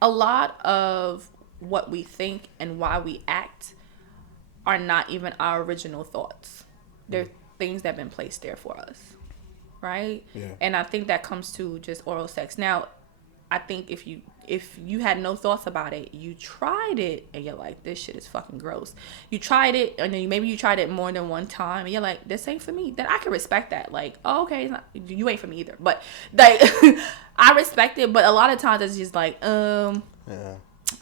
a lot of what we think and why we act are not even our original thoughts. They're things that have been placed there for us, right? Yeah. And I think that comes to just oral sex. Now, I think if you had no thoughts about it, you tried it, and you're like, this shit is fucking gross. You tried it, and then maybe you tried it more than one time, and you're like, this ain't for me. Then I can respect that. Like, oh, okay, you ain't for me either. But like, I respect it. But a lot of times it's just like, yeah,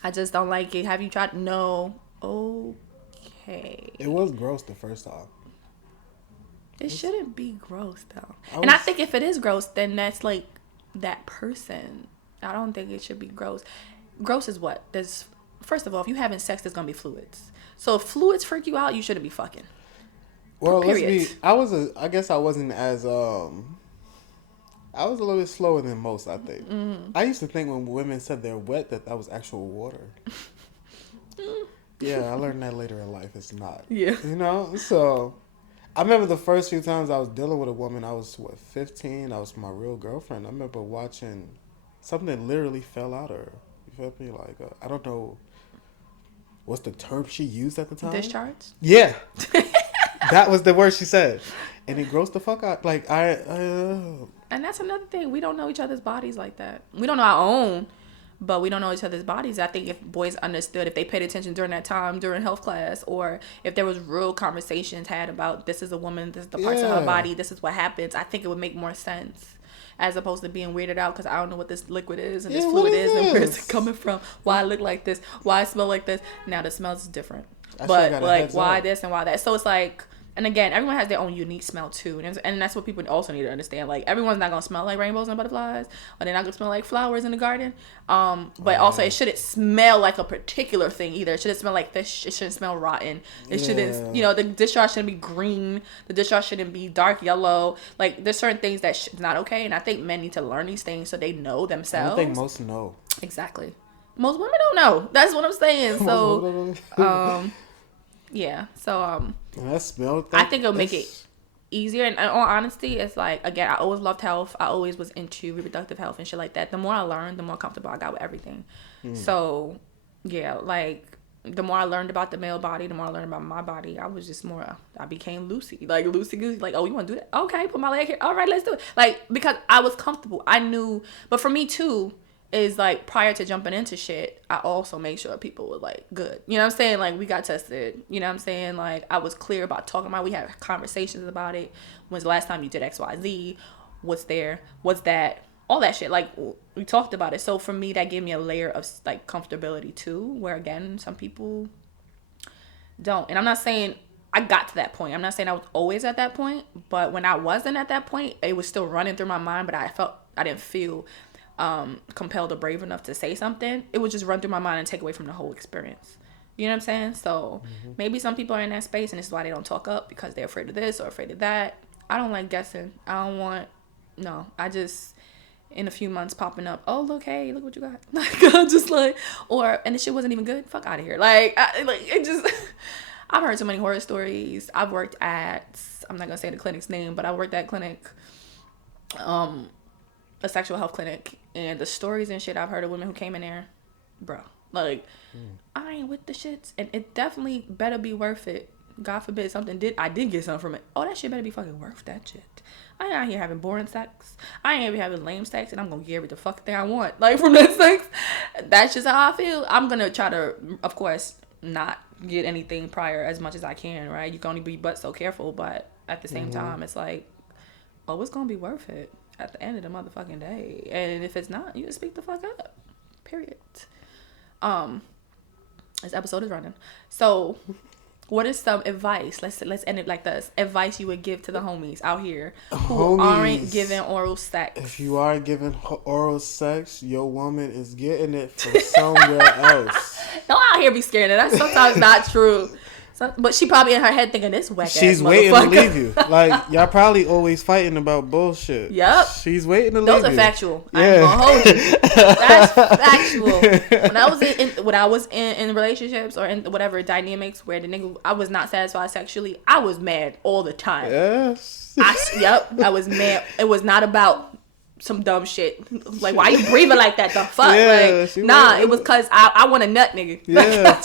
I just don't like it. Have you tried? No. Okay. it was gross the first time. It shouldn't be gross, though. I think if it is gross, then that's like that person. I don't think it should be gross. Gross is what? First of all, if you're having sex, there's going to be fluids. So if fluids freak you out, you shouldn't be fucking. Well, I guess I wasn't as, I was a little bit slower than most, I think. Mm-hmm. I used to think when women said they're wet, that was actual water. Yeah, I learned that later in life. It's not. Yeah. You know? So, I remember the first few times I was dealing with a woman, I was, 15? I was my real girlfriend. I remember watching something that literally fell out of her. You feel me? Like, I don't know. What's the term she used at the time? Discharge? Yeah. That was the word she said. And it grossed the fuck out. Like, And that's another thing. We don't know each other's bodies like that. We don't know our own, but we don't know each other's bodies. I think if boys understood, if they paid attention during that time, during health class, or if there was real conversations had about this is a woman, this is the parts of her body, this is what happens, I think it would make more sense. As opposed to being weirded out because I don't know what this liquid is and this fluid is and where it's coming from, why I look like this, why I smell like this. Now the smells is different, but like why this and why that. So it's like, and again, everyone has their own unique smell too, and that's what people also need to understand. Like, everyone's not gonna smell like rainbows and butterflies, or they're not gonna smell like flowers in the garden. But also, it shouldn't smell like a particular thing either. It shouldn't smell like fish. It shouldn't smell rotten. It shouldn't, the discharge shouldn't be green. The discharge shouldn't be dark yellow. Like, there's certain things that's not okay, and I think men need to learn these things so they know themselves. I think most know. Exactly. Most women don't know. That's what I'm saying. So, yeah. So, that smell I think it'll make it easier. And in all honesty, it's like, again, I always loved health. I always was into reproductive health and shit like that. The more I learned, the more comfortable I got with everything. So, yeah, like, the more I learned about the male body, the more I learned about my body, I was just more, I became loosey. Like, loosey-goosey. Like, oh, you want to do that? Okay, put my leg here. All right, let's do it. Like, because I was comfortable. I knew. But for me, too, is like, prior to jumping into shit, I also made sure people were like good. You know what I'm saying? Like, we got tested. You know what I'm saying? Like, I was clear about talking about it. We had conversations about it. When's the last time you did XYZ? What's there? What's that? All that shit. Like, we talked about it. So for me, that gave me a layer of like comfortability too, where again, some people don't. And I'm not saying I got to that point. I'm not saying I was always at that point, but when I wasn't at that point, it was still running through my mind, but I didn't feel compelled or brave enough to say something. It would just run through my mind and take away from the whole experience. You know what I'm saying? So maybe some people are in that space and this is why they don't talk up, because they're afraid of this or afraid of that. I don't like guessing. I just, in a few months popping up, oh, look, hey, look what you got. Like, I'm just like, and the shit wasn't even good. Fuck out of here. Like, it just, I've heard so many horror stories. I've worked at, I'm not going to say the clinic's name, but I worked at clinic, a sexual health clinic, and the stories and shit I've heard of women who came in there bro, like, I ain't with the shits, and it definitely better be worth it. God forbid I did get something from it. Oh, that shit better be fucking worth that shit. I ain't out here having boring sex. I ain't out here having lame sex, and I'm gonna get every the fuck thing I want, like, from that sex. That's just how I feel. I'm gonna try to, of course, not get anything prior as much as I can, right? You can only be but so careful, but at the same time, it's like, oh, it's gonna be worth it at the end of the motherfucking day. And if it's not, you just speak the fuck up. Period. This episode is running. So, what is some advice? Let's end it like this. Advice you would give to the homies out here who aren't giving oral sex. If you are giving oral sex, your woman is getting it from somewhere else. Don't out here be scared of that. That's sometimes not true. But she probably in her head thinking this whack ass motherfucker. She's waiting to leave you. Like, y'all probably always fighting about bullshit. Yep. She's waiting to leave you. Those are factual. Yeah. I ain't gonna hold you. That's factual. When I was in relationships or in whatever dynamics where the nigga, I was not satisfied sexually, I was mad all the time. Yes. I was mad. It was not about some dumb shit. Like, why you breathing like that? The fuck? Yeah, like, nah, it was because I want a nut, nigga. Yeah.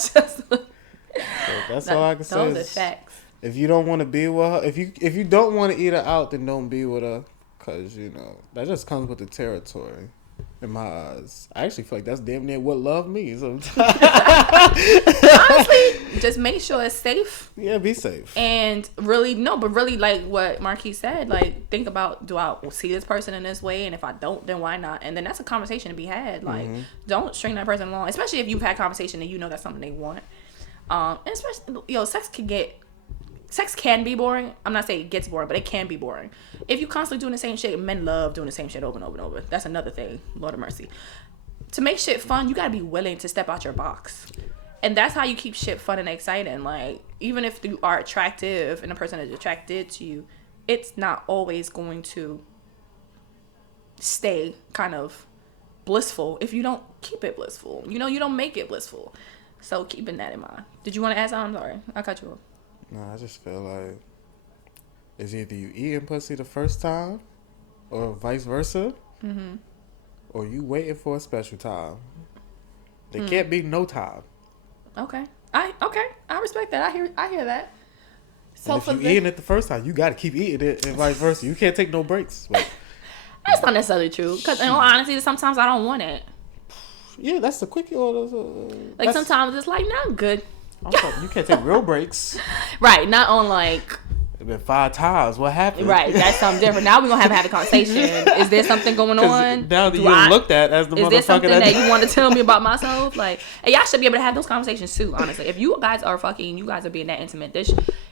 That's all I can say. Those are facts. If you don't want to be with her, if you don't want to eat her out, then don't be with her, cause you know that just comes with the territory. In my eyes, I actually feel like that's damn near what love means sometimes. Honestly, just make sure it's safe. Yeah, be safe. And really, like what Marquis said, like, think about, do I see this person in this way? And if I don't, then why not? And then that's a conversation to be had. Like, don't string that person along, especially if you've had conversation and you know that's something they want. And especially, sex can be boring. I'm not saying it gets boring, but it can be boring. If you constantly doing the same shit, men love doing the same shit over and over and over. That's another thing. Lord of mercy. To make shit fun, you gotta be willing to step out your box. And that's how you keep shit fun and exciting. Like, even if you are attractive and a person is attracted to you, it's not always going to stay kind of blissful if you don't keep it blissful. You know, you don't make it blissful. So keeping that in mind. Did you want to ask something? I'm sorry. I cut you off. No, I just feel like it's either you eating pussy the first time or vice versa, or you waiting for a special time. There can't be no time. Okay. I respect that. I hear that. So and if you eating it the first time, you got to keep eating it and vice versa. You can't take no breaks. But, that's not necessarily true. Because in all honesty, sometimes I don't want it. Yeah, that's the quickie order. Like, sometimes it's like, nah, I'm good. You can't take real breaks. Right, not on like... It's been 5 times. What happened? Right, that's something different. Now we're going to have a conversation. Is there something going on? Now that you're looked at as the motherfucker... Is there something that you want to tell me about myself? Like, and y'all should be able to have those conversations too, honestly. If you guys are fucking, you guys are being that intimate,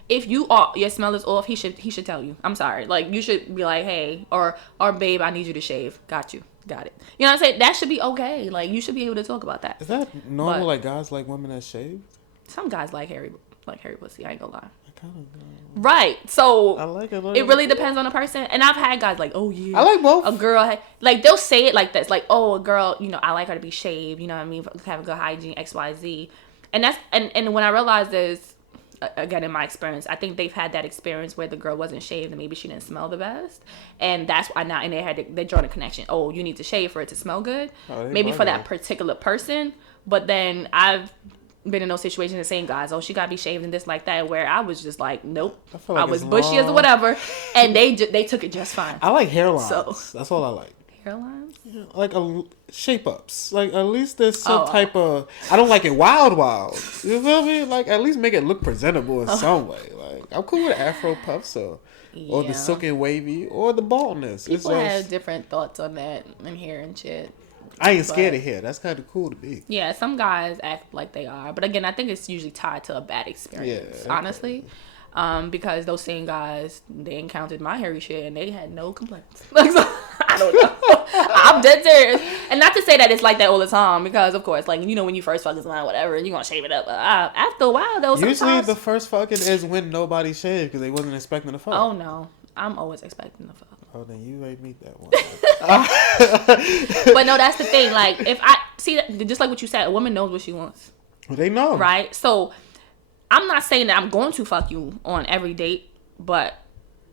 if you are, your smell is off, he should tell you. I'm sorry. Like, you should be like, hey, or babe, I need you to shave. Got you. Got it. You know what I'm saying? That should be okay. Like, you should be able to talk about that. Is that normal? Like, guys like women that shave? Some guys like hairy pussy. I ain't gonna lie. I kind of know. Right. So I like it. It really depends on the person. And I've had guys like, oh yeah, I like both. A girl, like, they'll say it like this, like, oh, a girl, you know, I like her to be shaved. You know what I mean? Have a good hygiene, XYZ. And that's and when I realized this, again, in my experience, I think they've had that experience where the girl wasn't shaved and maybe she didn't smell the best, and that's why now in their head they draw a connection. Oh, you need to shave for it to smell good, maybe for that particular person. But then I've been in those situations, the same guys, oh, she gotta be shaved and this like that, where I was just like, nope, I was bushy as whatever, and they took it just fine. I like hairlines. So, that's all I like. Hairlines? Yeah, like shape ups. Like, at least there's some type of. I don't like it wild. You feel me? Like, at least make it look presentable in some way. Like, I'm cool with Afro puffs or the silky and wavy or the baldness. People have different thoughts on that and hair and shit. I ain't scared of hair. That's kind of cool to be. Yeah, some guys act like they are, but again, I think it's usually tied to a bad experience. Honestly. Because those same guys, they encountered my hairy shit and they had no complaints. I don't know. I'm dead serious. And not to say that it's like that all the time, because of course, like, you know, when you first fuck someone, whatever, you're gonna shave it up. After a while, though, usually the first fucking is when nobody shaved because they wasn't expecting to fuck. Oh no, I'm always expecting to fuck. Oh, then you ain't meet that one. But no, that's the thing. Like, if I see that, just like what you said, a woman knows what she wants. Well, they know, right? So I'm not saying that I'm going to fuck you on every date, but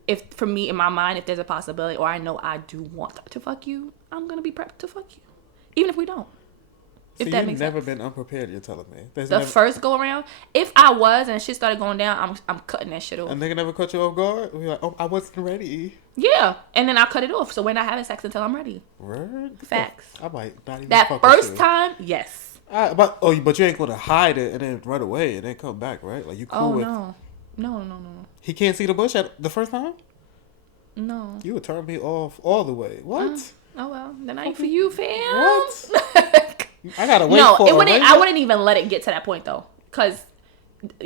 if, for me, in my mind, if there's a possibility, or I know I do want to fuck you, I'm gonna be prepped to fuck you, even if we don't. If So that you've makes never sense. been unprepared, you're telling me. First go around, if I was and shit started going down, I'm cutting that shit off. A nigga never caught you off guard? We're like, oh, I wasn't ready. Yeah, and then I'll cut it off. So we're not having sex until I'm ready. Word? Facts. I might not even That fuck first with you. time, yes. But you ain't gonna hide it and then run away and then come back, right? Like you cool with? No. He can't see the bush at the first time. No. You would turn me off all the way. What? Oh well, then I ain't for you, fam. What? I gotta wait for it wouldn't. I wouldn't even let it get to that point though, cause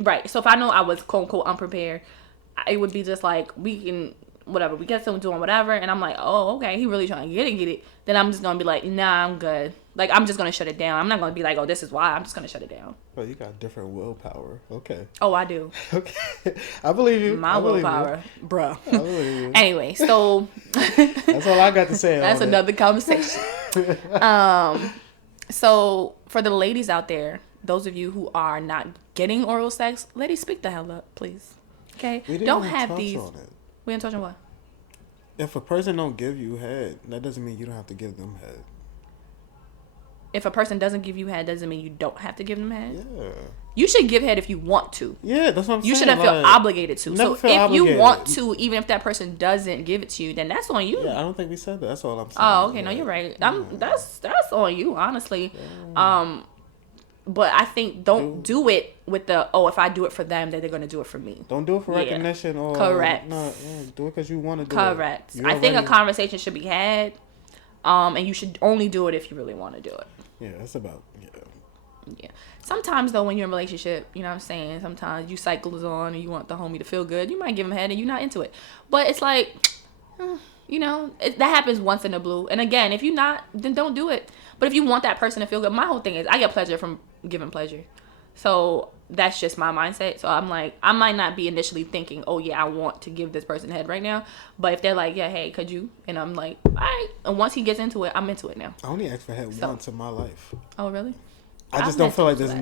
right. So if I know I was quote unquote unprepared, it would be just like we can whatever we get someone doing whatever, and I'm like, oh okay, he really trying to get it. Then I'm just gonna be like, nah, I'm good. Like I'm just gonna shut it down. I'm not gonna be like, oh, this is why. I'm just gonna shut it down. Oh, you got different willpower. Okay. Oh, I do. Okay, I believe you. My willpower, bruh. I believe you. Anyway, so that's all I got to say. That's another conversation. So for the ladies out there, those of you who are not getting oral sex, ladies, speak the hell up, please. Okay, don't have these. We didn't touch on what? If a person don't give you head, that doesn't mean you don't have to give them head. If a person doesn't give you head, doesn't mean you don't have to give them head. Yeah. You should give head if you want to. Yeah, that's what I'm saying. You shouldn't feel obligated to. So if you want to, even if that person doesn't give it to you, then that's on you. Yeah, I don't think we said that. That's all I'm saying. Oh, okay. No, you're right. That's on you, honestly. Yeah. But I think don't do it with the, if I do it for them, then they're going to do it for me. Don't do it for recognition or... Correct. No, do it because you want to do Correct. it. I think a conversation should be had, and you should only do it if you really want to do it. Yeah, that's about... Yeah. Sometimes, though, when you're in a relationship, you know what I'm saying? Sometimes you cycles on and you want the homie to feel good. You might give him head and you're not into it. But it's like, that happens once in a blue. And again, if you're not, then don't do it. But if you want that person to feel good, my whole thing is I get pleasure from giving pleasure. So that's just my mindset. So I'm like, I might not be initially thinking, oh yeah, I want to give this person head right now. But if they're like, yeah, hey, could you? And I'm like, all right. And once he gets into it, I'm into it now. I only asked for head once in my life. Oh, really? I just don't feel like there's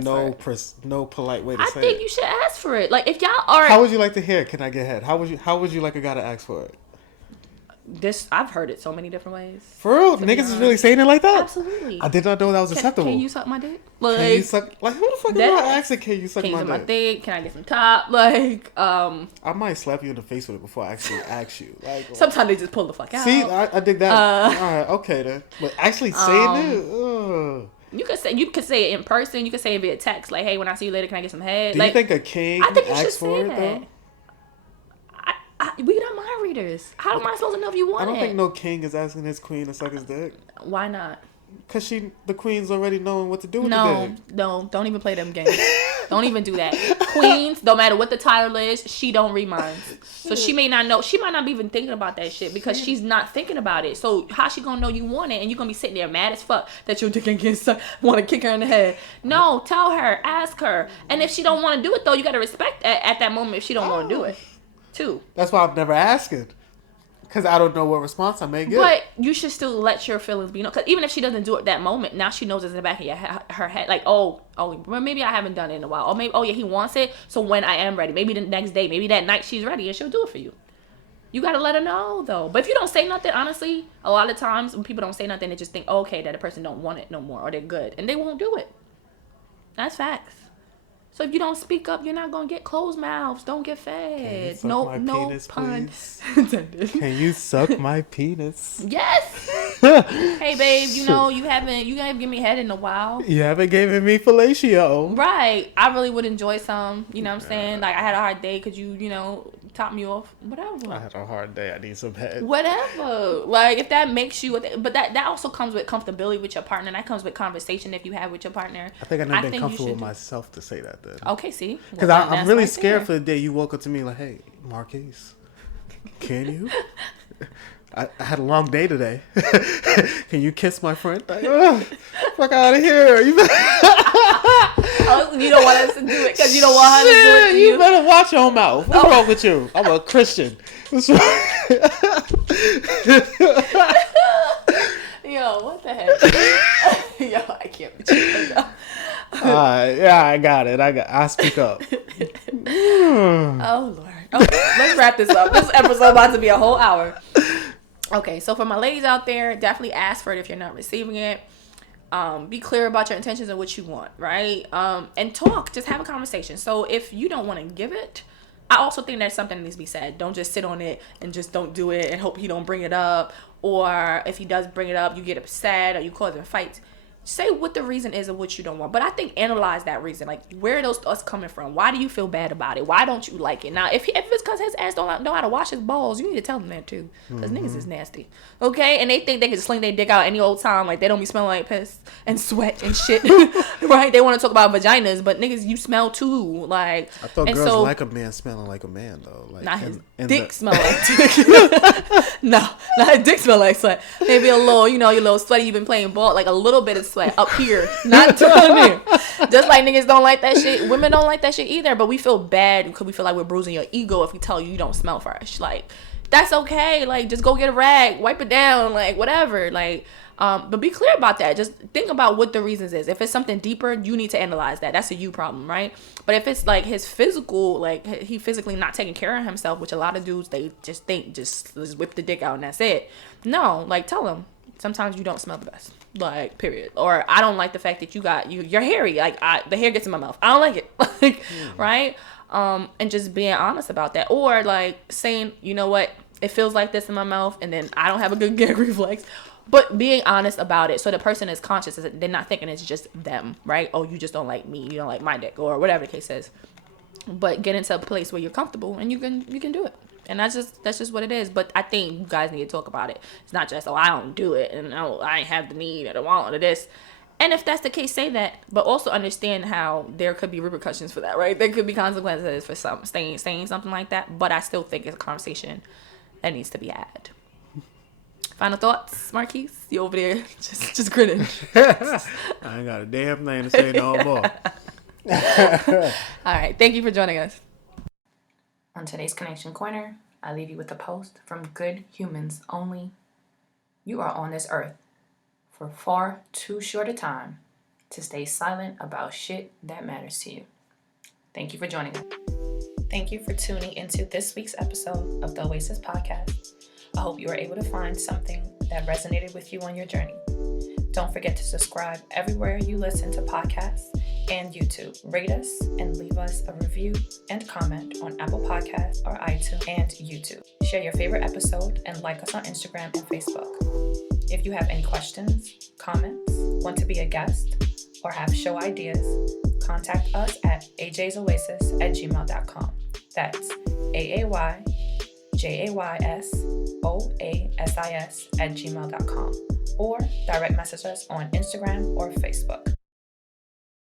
no polite way to say it. I think you should ask for it. Like if y'all are... How would you like to hear, can I get head? How would you like a guy to ask for it? I've heard it so many different ways. For real? Niggas is really saying it like that? Absolutely. I did not know that was acceptable. Can you suck my dick? Like, can you suck... Like, who the fuck is not asking, can you suck my dick? Can I get some top? Like, I might slap you in the face with it before I actually ask you. Like, sometimes they just pull the fuck out. See, I dig that. All right, okay then. But actually saying it... You could say it in person. You could say it via text. Like, hey, when I see you later, can I get some head? Do you think a king asks for it, though? We not mind readers. How am I supposed to know if you want it? I don't think no king is asking his queen to suck his dick. Why not? Because the queen's already knowing what to do with the dick. No, don't even play them games. Don't even do that. Queens, no matter what the title is, she don't read minds. So she may not know. She might not be even thinking about that shit because she's not thinking about it. So how she gonna know you want it and you gonna be sitting there mad as fuck that your dick ain't getting sucked, want to kick her in the head? No, tell her, ask her. And if she don't want to do it though, you gotta respect at that moment if she don't want to do it. Too. That's why I'm never asking. Because I don't know what response I may get. But you should still let your feelings be known. Because even if she doesn't do it that moment, now she knows it's in the back of her head. Like, well, maybe I haven't done it in a while. Or maybe, he wants it. So when I am ready, maybe the next day, maybe that night she's ready and she'll do it for you. You got to let her know, though. But if you don't say nothing, honestly, a lot of times when people don't say nothing, they just think, okay, that the person don't want it no more or they're good. And they won't do it. That's facts. So if you don't speak up, you're not gonna get closed mouths. Don't get fed. No pun. Can you suck my penis? Yes. Hey babe, you haven't given me head in a while. You haven't given me fellatio. Right. I really would enjoy some. You know what I'm saying? Like I had a hard day. Could you top me off? Whatever. I had a hard day. I need some head. Whatever. Like if that makes you, but that also comes with comfortability with your partner. That comes with conversation if you have with your partner. I think I've never been comfortable with myself to say that. Okay, see? Because I'm really scared for the day you woke up to me like, hey, Marquis, can you? I had a long day today. Can you kiss my friend? Like, fuck out of here. You don't want us to do it because you don't want her to do it to you. You better watch your mouth. What's wrong with you? I'm a Christian. What's wrong? Yo, what the heck? Yo, I can't be cheating. Yeah, I got it. I speak up. Oh Lord. Okay, let's wrap this up. This episode about to be a whole hour. Okay, so for my ladies out there, definitely ask for it if you're not receiving it. Be clear about your intentions and what you want, right? And talk. Just have a conversation. So if you don't want to give it, I also think there's something that needs to be said. Don't just sit on it and just don't do it and hope he don't bring it up. Or if he does bring it up, you get upset or you cause him fights. Say what the reason is of what you don't want. But I think analyze that reason. Like, where are those thoughts coming from? Why do you feel bad about it? Why don't you like it? Now, if it's because his ass don't know how to wash his balls, you need to tell him that too. Because niggas is nasty. Okay? And they think they can just sling their dick out any old time. Like, they don't be smelling like piss and sweat and shit. Right? They want to talk about vaginas, but niggas, you smell too. Like, I thought girls like a man smelling like a man, though. Like, not his dick smell like dick. No, not his dick smell like sweat. Maybe a little, your little sweaty, you've been playing ball, like a little bit of sweat up here, not down there. Just like niggas don't like that shit. Women don't like that shit either, but we feel bad because we feel like we're bruising your ego if we tell you don't smell fresh. Like, that's okay. Like, just go get a rag, wipe it down, like, whatever. Like, but be clear about that. Just think about what the reasons is. If it's something deeper, you need to analyze that. That's a you problem, right? But if it's like his physical, like he physically not taking care of himself, which a lot of dudes, they just think just whip the dick out and that's it. No, like, tell him sometimes you don't smell the best, like, period. Or I don't like the fact that you're hairy. Like, the hair gets in my mouth. I don't like it. Like, right? And just being honest about that. Or like saying, you know what, it feels like this in my mouth, and then I don't have a good gag reflex. But being honest about it, so the person is conscious, they're not thinking it's just them, right? Oh, you just don't like me, you don't like my dick, or whatever the case is. But get into a place where you're comfortable and you can do it, and that's just what it is. But I think you guys need to talk about it. It's not just, oh, I don't do it, and oh, I ain't have the need or the want or this. And if that's the case, say that, but also understand how there could be repercussions for that, right? There could be consequences for saying something like that. But I still think it's a conversation that needs to be had. Final thoughts, Marquis? You over there just grinning. I ain't got a damn thing to say no more. All right. Thank you for joining us. On today's Connection Corner, I leave you with a post from Good Humans Only. You are on this earth for far too short a time to stay silent about shit that matters to you. Thank you for joining us. Thank you for tuning into this week's episode of the Oasis podcast. I hope you were able to find something that resonated with you on your journey. Don't forget to subscribe everywhere you listen to podcasts and YouTube. Rate us and leave us a review and comment on Apple Podcasts or iTunes and YouTube. Share your favorite episode and like us on Instagram and Facebook. If you have any questions, comments, want to be a guest, or have show ideas, contact us at ajaysoasis@gmail.com. That's AAYJAYSOASIS@gmail.com, or direct message us on Instagram or Facebook.